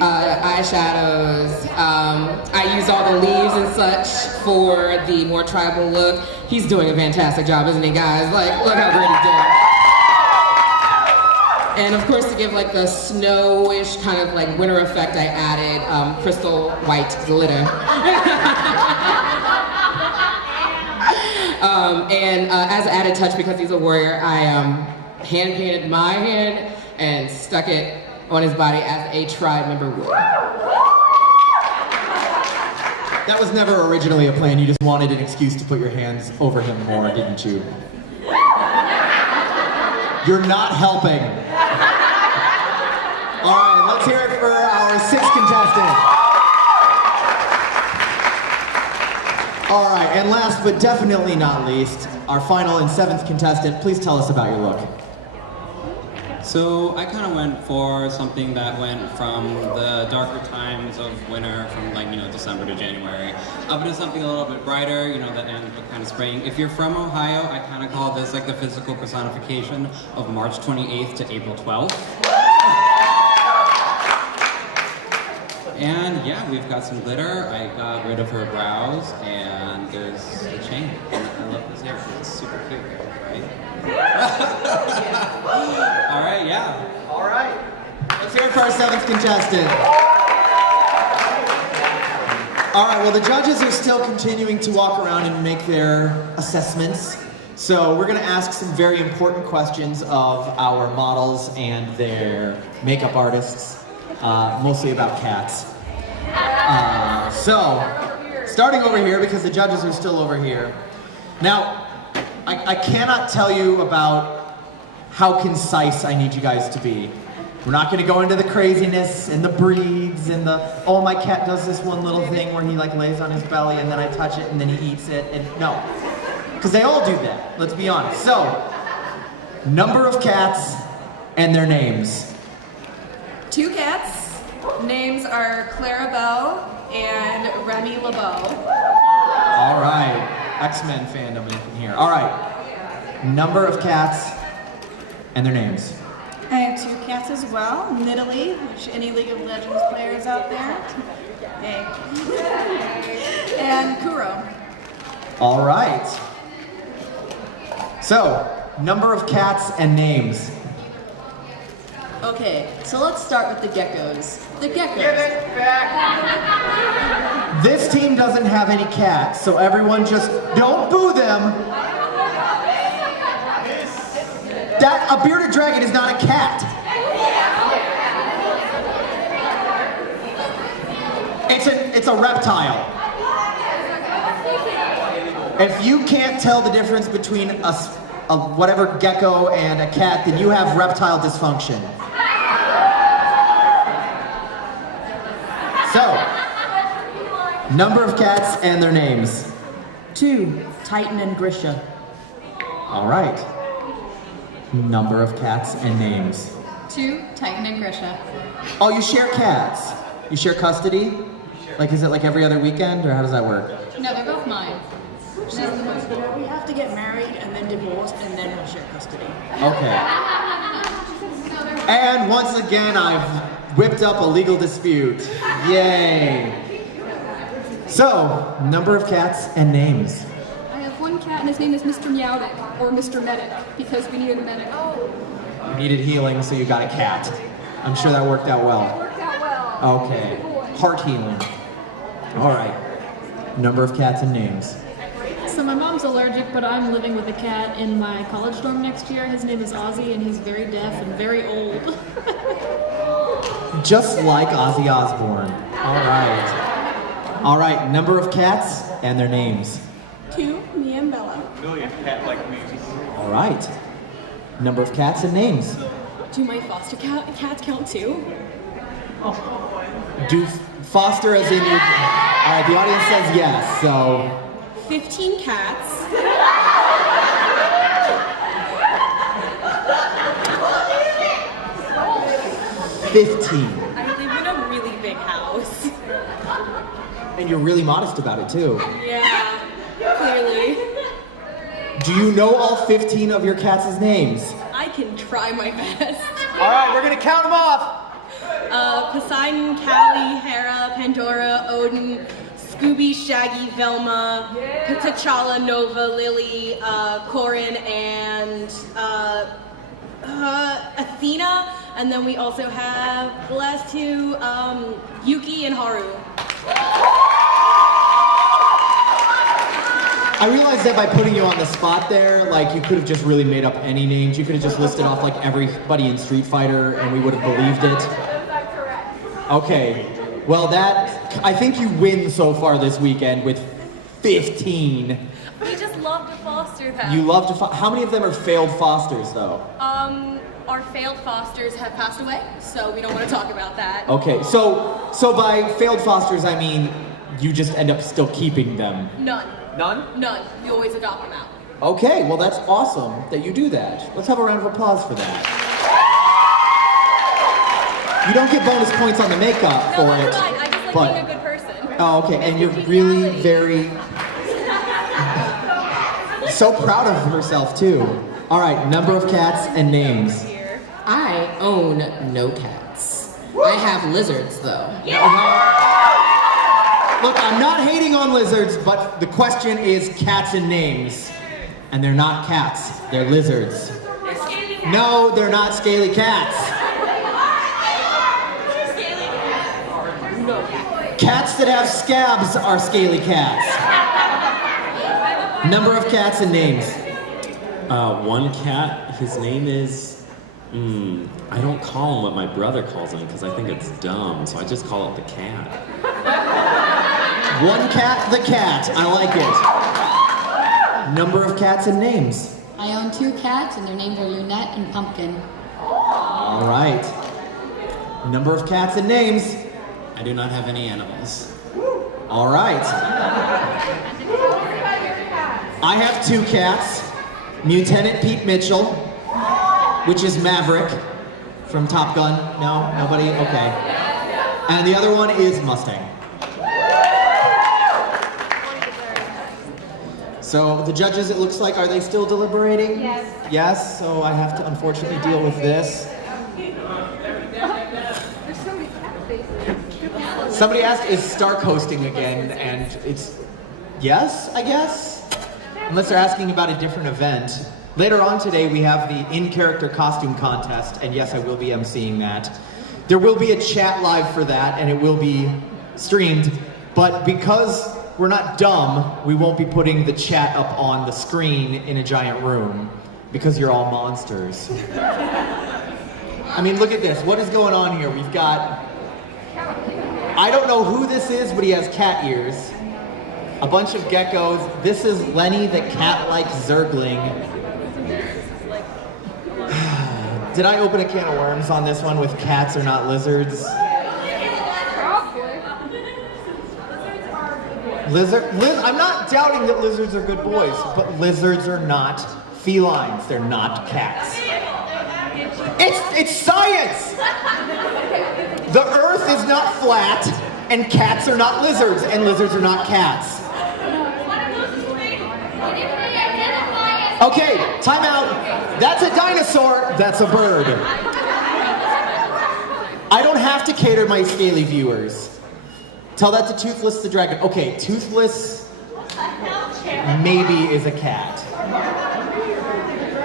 eyeshadows. I used all the leaves and such for the more tribal look. He's doing a fantastic job, isn't he, guys? Like, look how great he's doing. And of course, to give like the snowish kind of like winter effect, I added crystal white glitter. And as an added touch, because he's a warrior, I hand painted my hand and stuck it on his body as a tribe member would. That was never originally a plan. You just wanted an excuse to put your hands over him more, didn't you? You're not helping. All right, let's hear it for our 6th contestant. All right, and last but definitely not least, our final and 7th contestant. Please tell us about your look. So I kind of went for something that went from the darker times of winter, from December to January, up into something a little bit brighter, that ends with kind of spring. If you're from Ohio, I kind of call this like the physical personification of March 28th to April 12th. And yeah, we've got some glitter. I got rid of her brows, and there's the chain. And I love this hair. It's super cute, right? All right, yeah. All right. Let's hear it for our 7th contestant. All right, well, the judges are still continuing to walk around and make their assessments. So we're going to ask some very important questions of our models and their makeup artists, mostly about cats. So, starting over here, because the judges are still over here. Now, I cannot tell you about how concise I need you guys to be. We're not going to go into the craziness and the breeds and the, oh, my cat does this one little thing where he like lays on his belly and then I touch it and then he eats it, and no. Because they all do that, let's be honest. So, number of cats and their names. 2 cats. Names are Clarabelle and Remy LeBeau. All right, X-Men fandom in here. All right, number of cats and their names. I have 2 cats as well, Nidalee, which any League of Legends players out there. Hey. And Kuro. All right. So, number of cats and names. Okay, so let's start with the geckos. The geckos. Give it back. This team doesn't have any cats, so everyone just don't boo them. A bearded dragon is not a cat. It's a reptile. If you can't tell the difference between a whatever gecko and a cat, then you have reptile dysfunction. So, number of cats and their names. 2, Titan and Grisha. All right. Number of cats and names. 2, Titan and Grisha. Oh, you share cats? You share custody? Like, is it like every other weekend, or how does that work? No, they're both mine. We have to get married and then divorced and then we'll share custody. Okay. And once again, I've whipped up a legal dispute. Yay. So, number of cats and names. I have 1 cat and his name is Mr. Meowdick, or Mr. Medic, because we needed a medic. You needed healing, so you got a cat. I'm sure that worked out It well. worked out well. Okay. Heart healing. All right. Number of cats and names. So my mom's allergic, but I'm living with a cat in my college dorm next year. His name is Ozzy, and he's very deaf and very old. Just like Ozzy Osbourne. All right. All right. Number of cats and their names. 2, me and Bella. Million cat like me. All right. Number of cats and names. Do my foster cats count too? Do foster as in your... All right, the audience says yes, so... 15 cats. 15. I live in a really big house. And you're really modest about it, too. Yeah, clearly. Do you know all 15 of your cats' names? I can try my best. All right, we're going to count them off. Poseidon, Callie, Hera, Pandora, Odin, Scooby, Shaggy, Velma, T'Challa, Nova, Lily, Corin, and Athena. And then we also have the last 2, Yuki and Haru. I realized that by putting you on the spot there, like, you could have just really made up any names. You could have just listed off, like, everybody in Street Fighter, and we would have believed it. Okay. Well, I think you win so far this weekend with 15. We just love to foster them. You love to how many of them are failed fosters, though? Our failed fosters have passed away, so we don't want to talk about that. Okay, so by failed fosters, I mean you just end up still keeping them. None. None? None. We always adopt them out. Okay, well that's awesome that you do that. Let's have a round of applause for that. You don't get bonus points on the makeup for it. Fine. I just like but, being a good person. Oh, okay, and you're really very... so proud of herself, too. All right, number of cats and names. I own no cats. I have lizards, though. Look, I'm not hating on lizards, but the question is cats and names. And they're not cats, they're lizards. No, they're not scaly cats. Cats that have scabs are scaly cats. Number of cats and names. One cat, his name is, I don't call him what my brother calls him because I think it's dumb, so I just call it the cat. One cat, the cat. I like it. Number of cats and names. I own 2 cats, and their names are Lunette and Pumpkin. All right. Number of cats and names. I do not have any animals. All right. I have 2 cats. Lieutenant Pete Mitchell, which is Maverick from Top Gun. No? Nobody? Okay. And the other one is Mustang. So the judges, it looks like, are they still deliberating? Yes. Yes, so I have to unfortunately deal with this. There's so many cat faces. Somebody asked, is Stark hosting again? And it's yes, I guess. Unless they're asking about a different event. Later on today, we have the in-character costume contest, and yes, I will be emceeing that. There will be a chat live for that, and it will be streamed, but because we're not dumb, we won't be putting the chat up on the screen in a giant room, because you're all monsters. I mean, look at this. What is going on here? We've got... I don't know who this is, but he has cat ears. A bunch of geckos. This is Lenny the cat-like zergling. Did I open a can of worms on this one with cats are not lizards? I'm not doubting that lizards are good boys, but lizards are not felines. They're not cats. It's science! The earth is not flat, and cats are not lizards, and lizards are not cats. Okay, time out. That's a dinosaur, that's a bird. I don't have to cater my scaly viewers. Tell that to Toothless the dragon. Okay, Toothless maybe is a cat.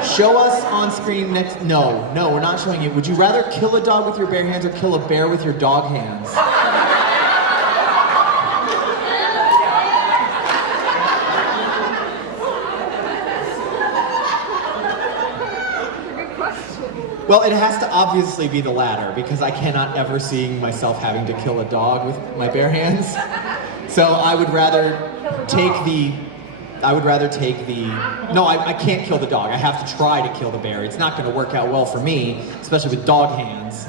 Show us on screen next. No, we're not showing you. Would you rather kill a dog with your bare hands or kill a bear with your dog hands? Well, it has to obviously be the latter because I cannot ever see myself having to kill a dog with my bare hands. So I would rather take the... No, I can't kill the dog. I have to try to kill the bear. It's not going to work out well for me, especially with dog hands.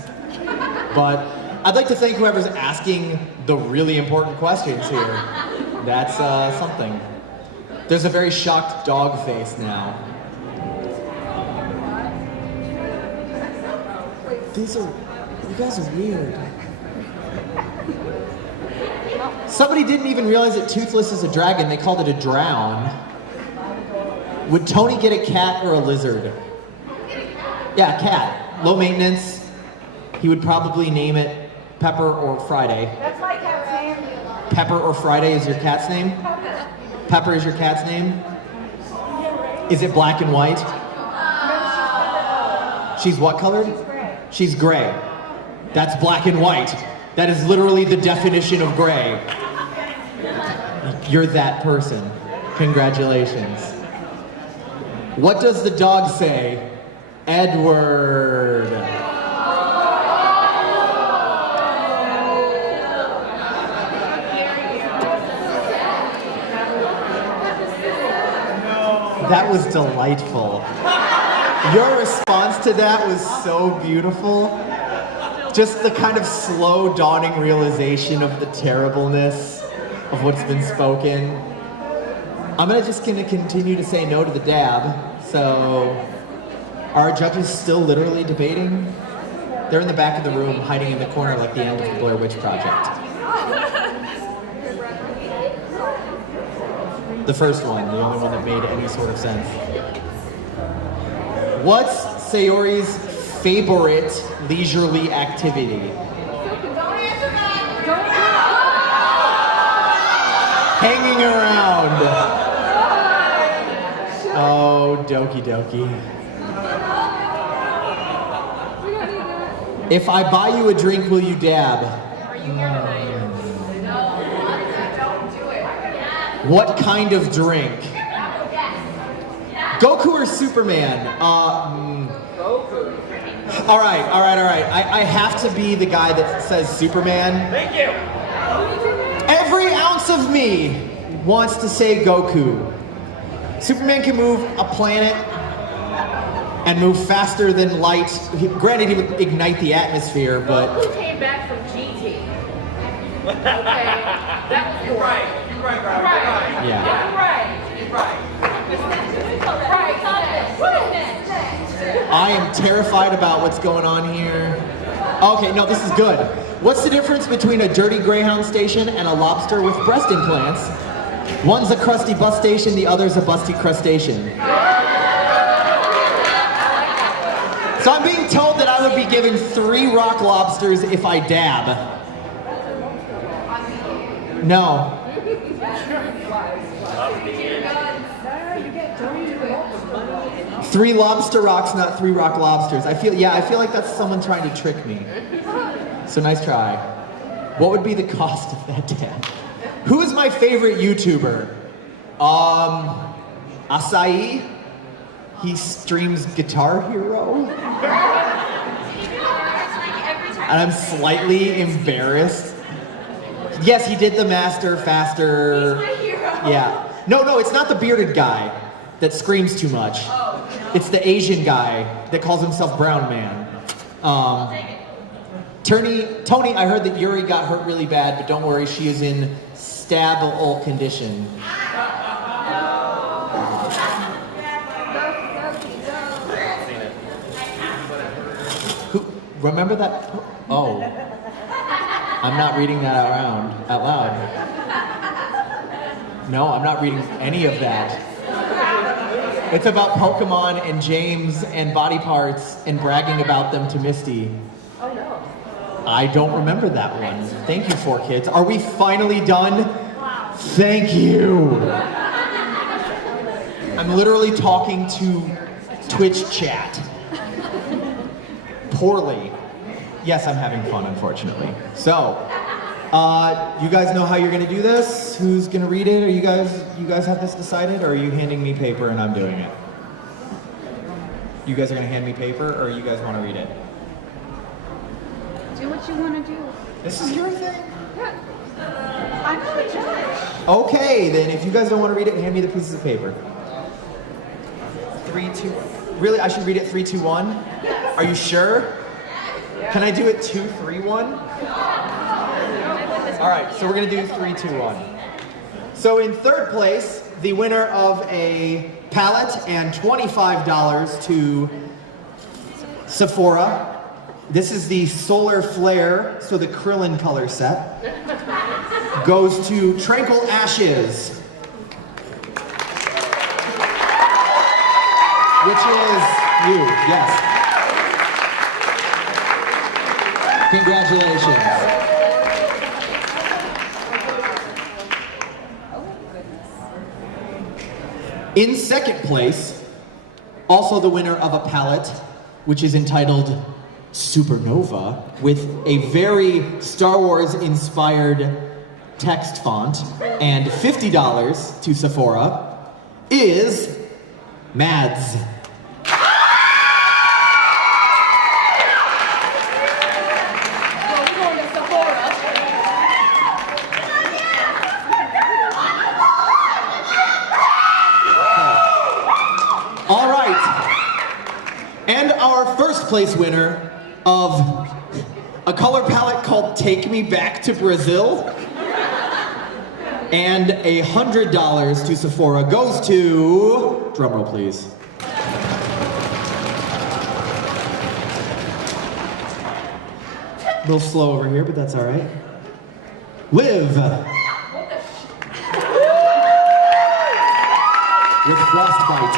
But I'd like to thank whoever's asking the really important questions here. That's something. There's a very shocked dog face now. You guys are weird. Somebody didn't even realize that Toothless is a dragon. They called it a drown. Would Tony get a cat or a lizard? Yeah, a cat. Low maintenance. He would probably name it Pepper or Friday. That's my cat's name. Pepper or Friday is your cat's name? Pepper is your cat's name? Is it black and white? She's what colored? She's gray. That's black and white. That is literally the definition of gray. You're that person. Congratulations. What does the dog say? Edward. That was delightful. Your response to that was so beautiful. Just the kind of slow dawning realization of the terribleness of what's been spoken. I'm just gonna continue to say no to the dab. So, are judges still literally debating? They're in the back of the room, hiding in the corner like the end of the Blair Witch Project. The first one, the only one that made any sort of sense. What's Sayori's favorite leisurely activity? hanging around. Oh, dokie dokie. If I buy you a drink, will you dab? What kind of drink? Goku or Superman? All right. I have to be the guy that says Superman. Thank you. Every ounce of me wants to say Goku. Superman can move a planet and move faster than light. Granted, he would ignite the atmosphere, but... Who came back from GT? Okay, that was You're right. You're right. Yeah. You're right. I am terrified about what's going on here. Okay, no, this is good. What's the difference between a dirty Greyhound station and a lobster with breast implants? One's a crusty bus station, the other's a busty crustacean. So I'm being told that I would be given 3 rock lobsters if I dab. No. 3 lobster rocks, not 3 rock lobsters. I feel like that's someone trying to trick me. So nice try. What would be the cost of that dab? Who is my favorite YouTuber? Acai. He streams Guitar Hero. And I'm slightly embarrassed. Yes, he did the Master Faster. He's my hero. Yeah. No, it's not the bearded guy that screams too much. It's the Asian guy that calls himself Brown Man. Tony, I heard that Yuri got hurt really bad, but don't worry, she is in stable condition. Remember that? Oh. I'm not reading that out loud. No, I'm not reading any of that. It's about Pokemon and James and body parts and bragging about them to Misty. Oh no. I don't remember that one. Thank you, 4 kids. Are we finally done? Thank you. I'm literally talking to Twitch chat. Poorly. Yes, I'm having fun, unfortunately. So, you guys know how you're gonna do this? Who's gonna read it? You guys have this decided, or are you handing me paper and I'm doing it? You guys are gonna hand me paper, or you guys wanna read it? Do what you want to do. This is your thing? Yeah. I'm not a judge. Okay, then if you guys don't wanna read it, hand me the pieces of paper. 3, 2, really? I should read it 3, 2, 1? Are you sure? Can I do it 2, 3, 1? All right, so we're gonna do 3, 2, 1. So in 3rd place, the winner of a palette and $25 to Sephora. This is the Solar Flare, so the Krillin color set. Goes to Tranquil Ashes. Which is you, yes. Congratulations. In 2nd place, also the winner of a palette, which is entitled Supernova, with a very Star Wars inspired text font, and $50 to Sephora, is Mads. All right, and our 1st place winner of a color palette called Take Me Back to Brazil and $100 to Sephora goes to, drumroll please. A little slow over here, but that's all right. Liv. With frostbite.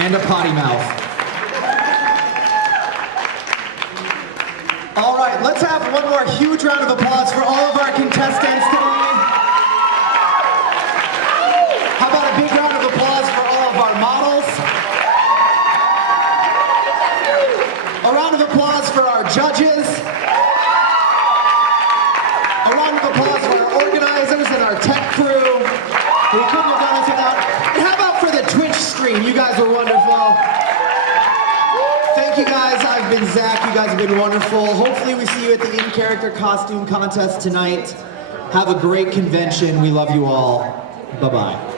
And a potty mouth. All right, let's have one more huge round of applause for all of our contestants today. round of applause for our organizers and our tech crew. We couldn't have done this without. And how about for the Twitch stream? You guys were wonderful. Thank you guys. I've been Zach. You guys have been wonderful. Hopefully we see you at the in-character costume contest tonight. Have a great convention. We love you all. Bye-bye.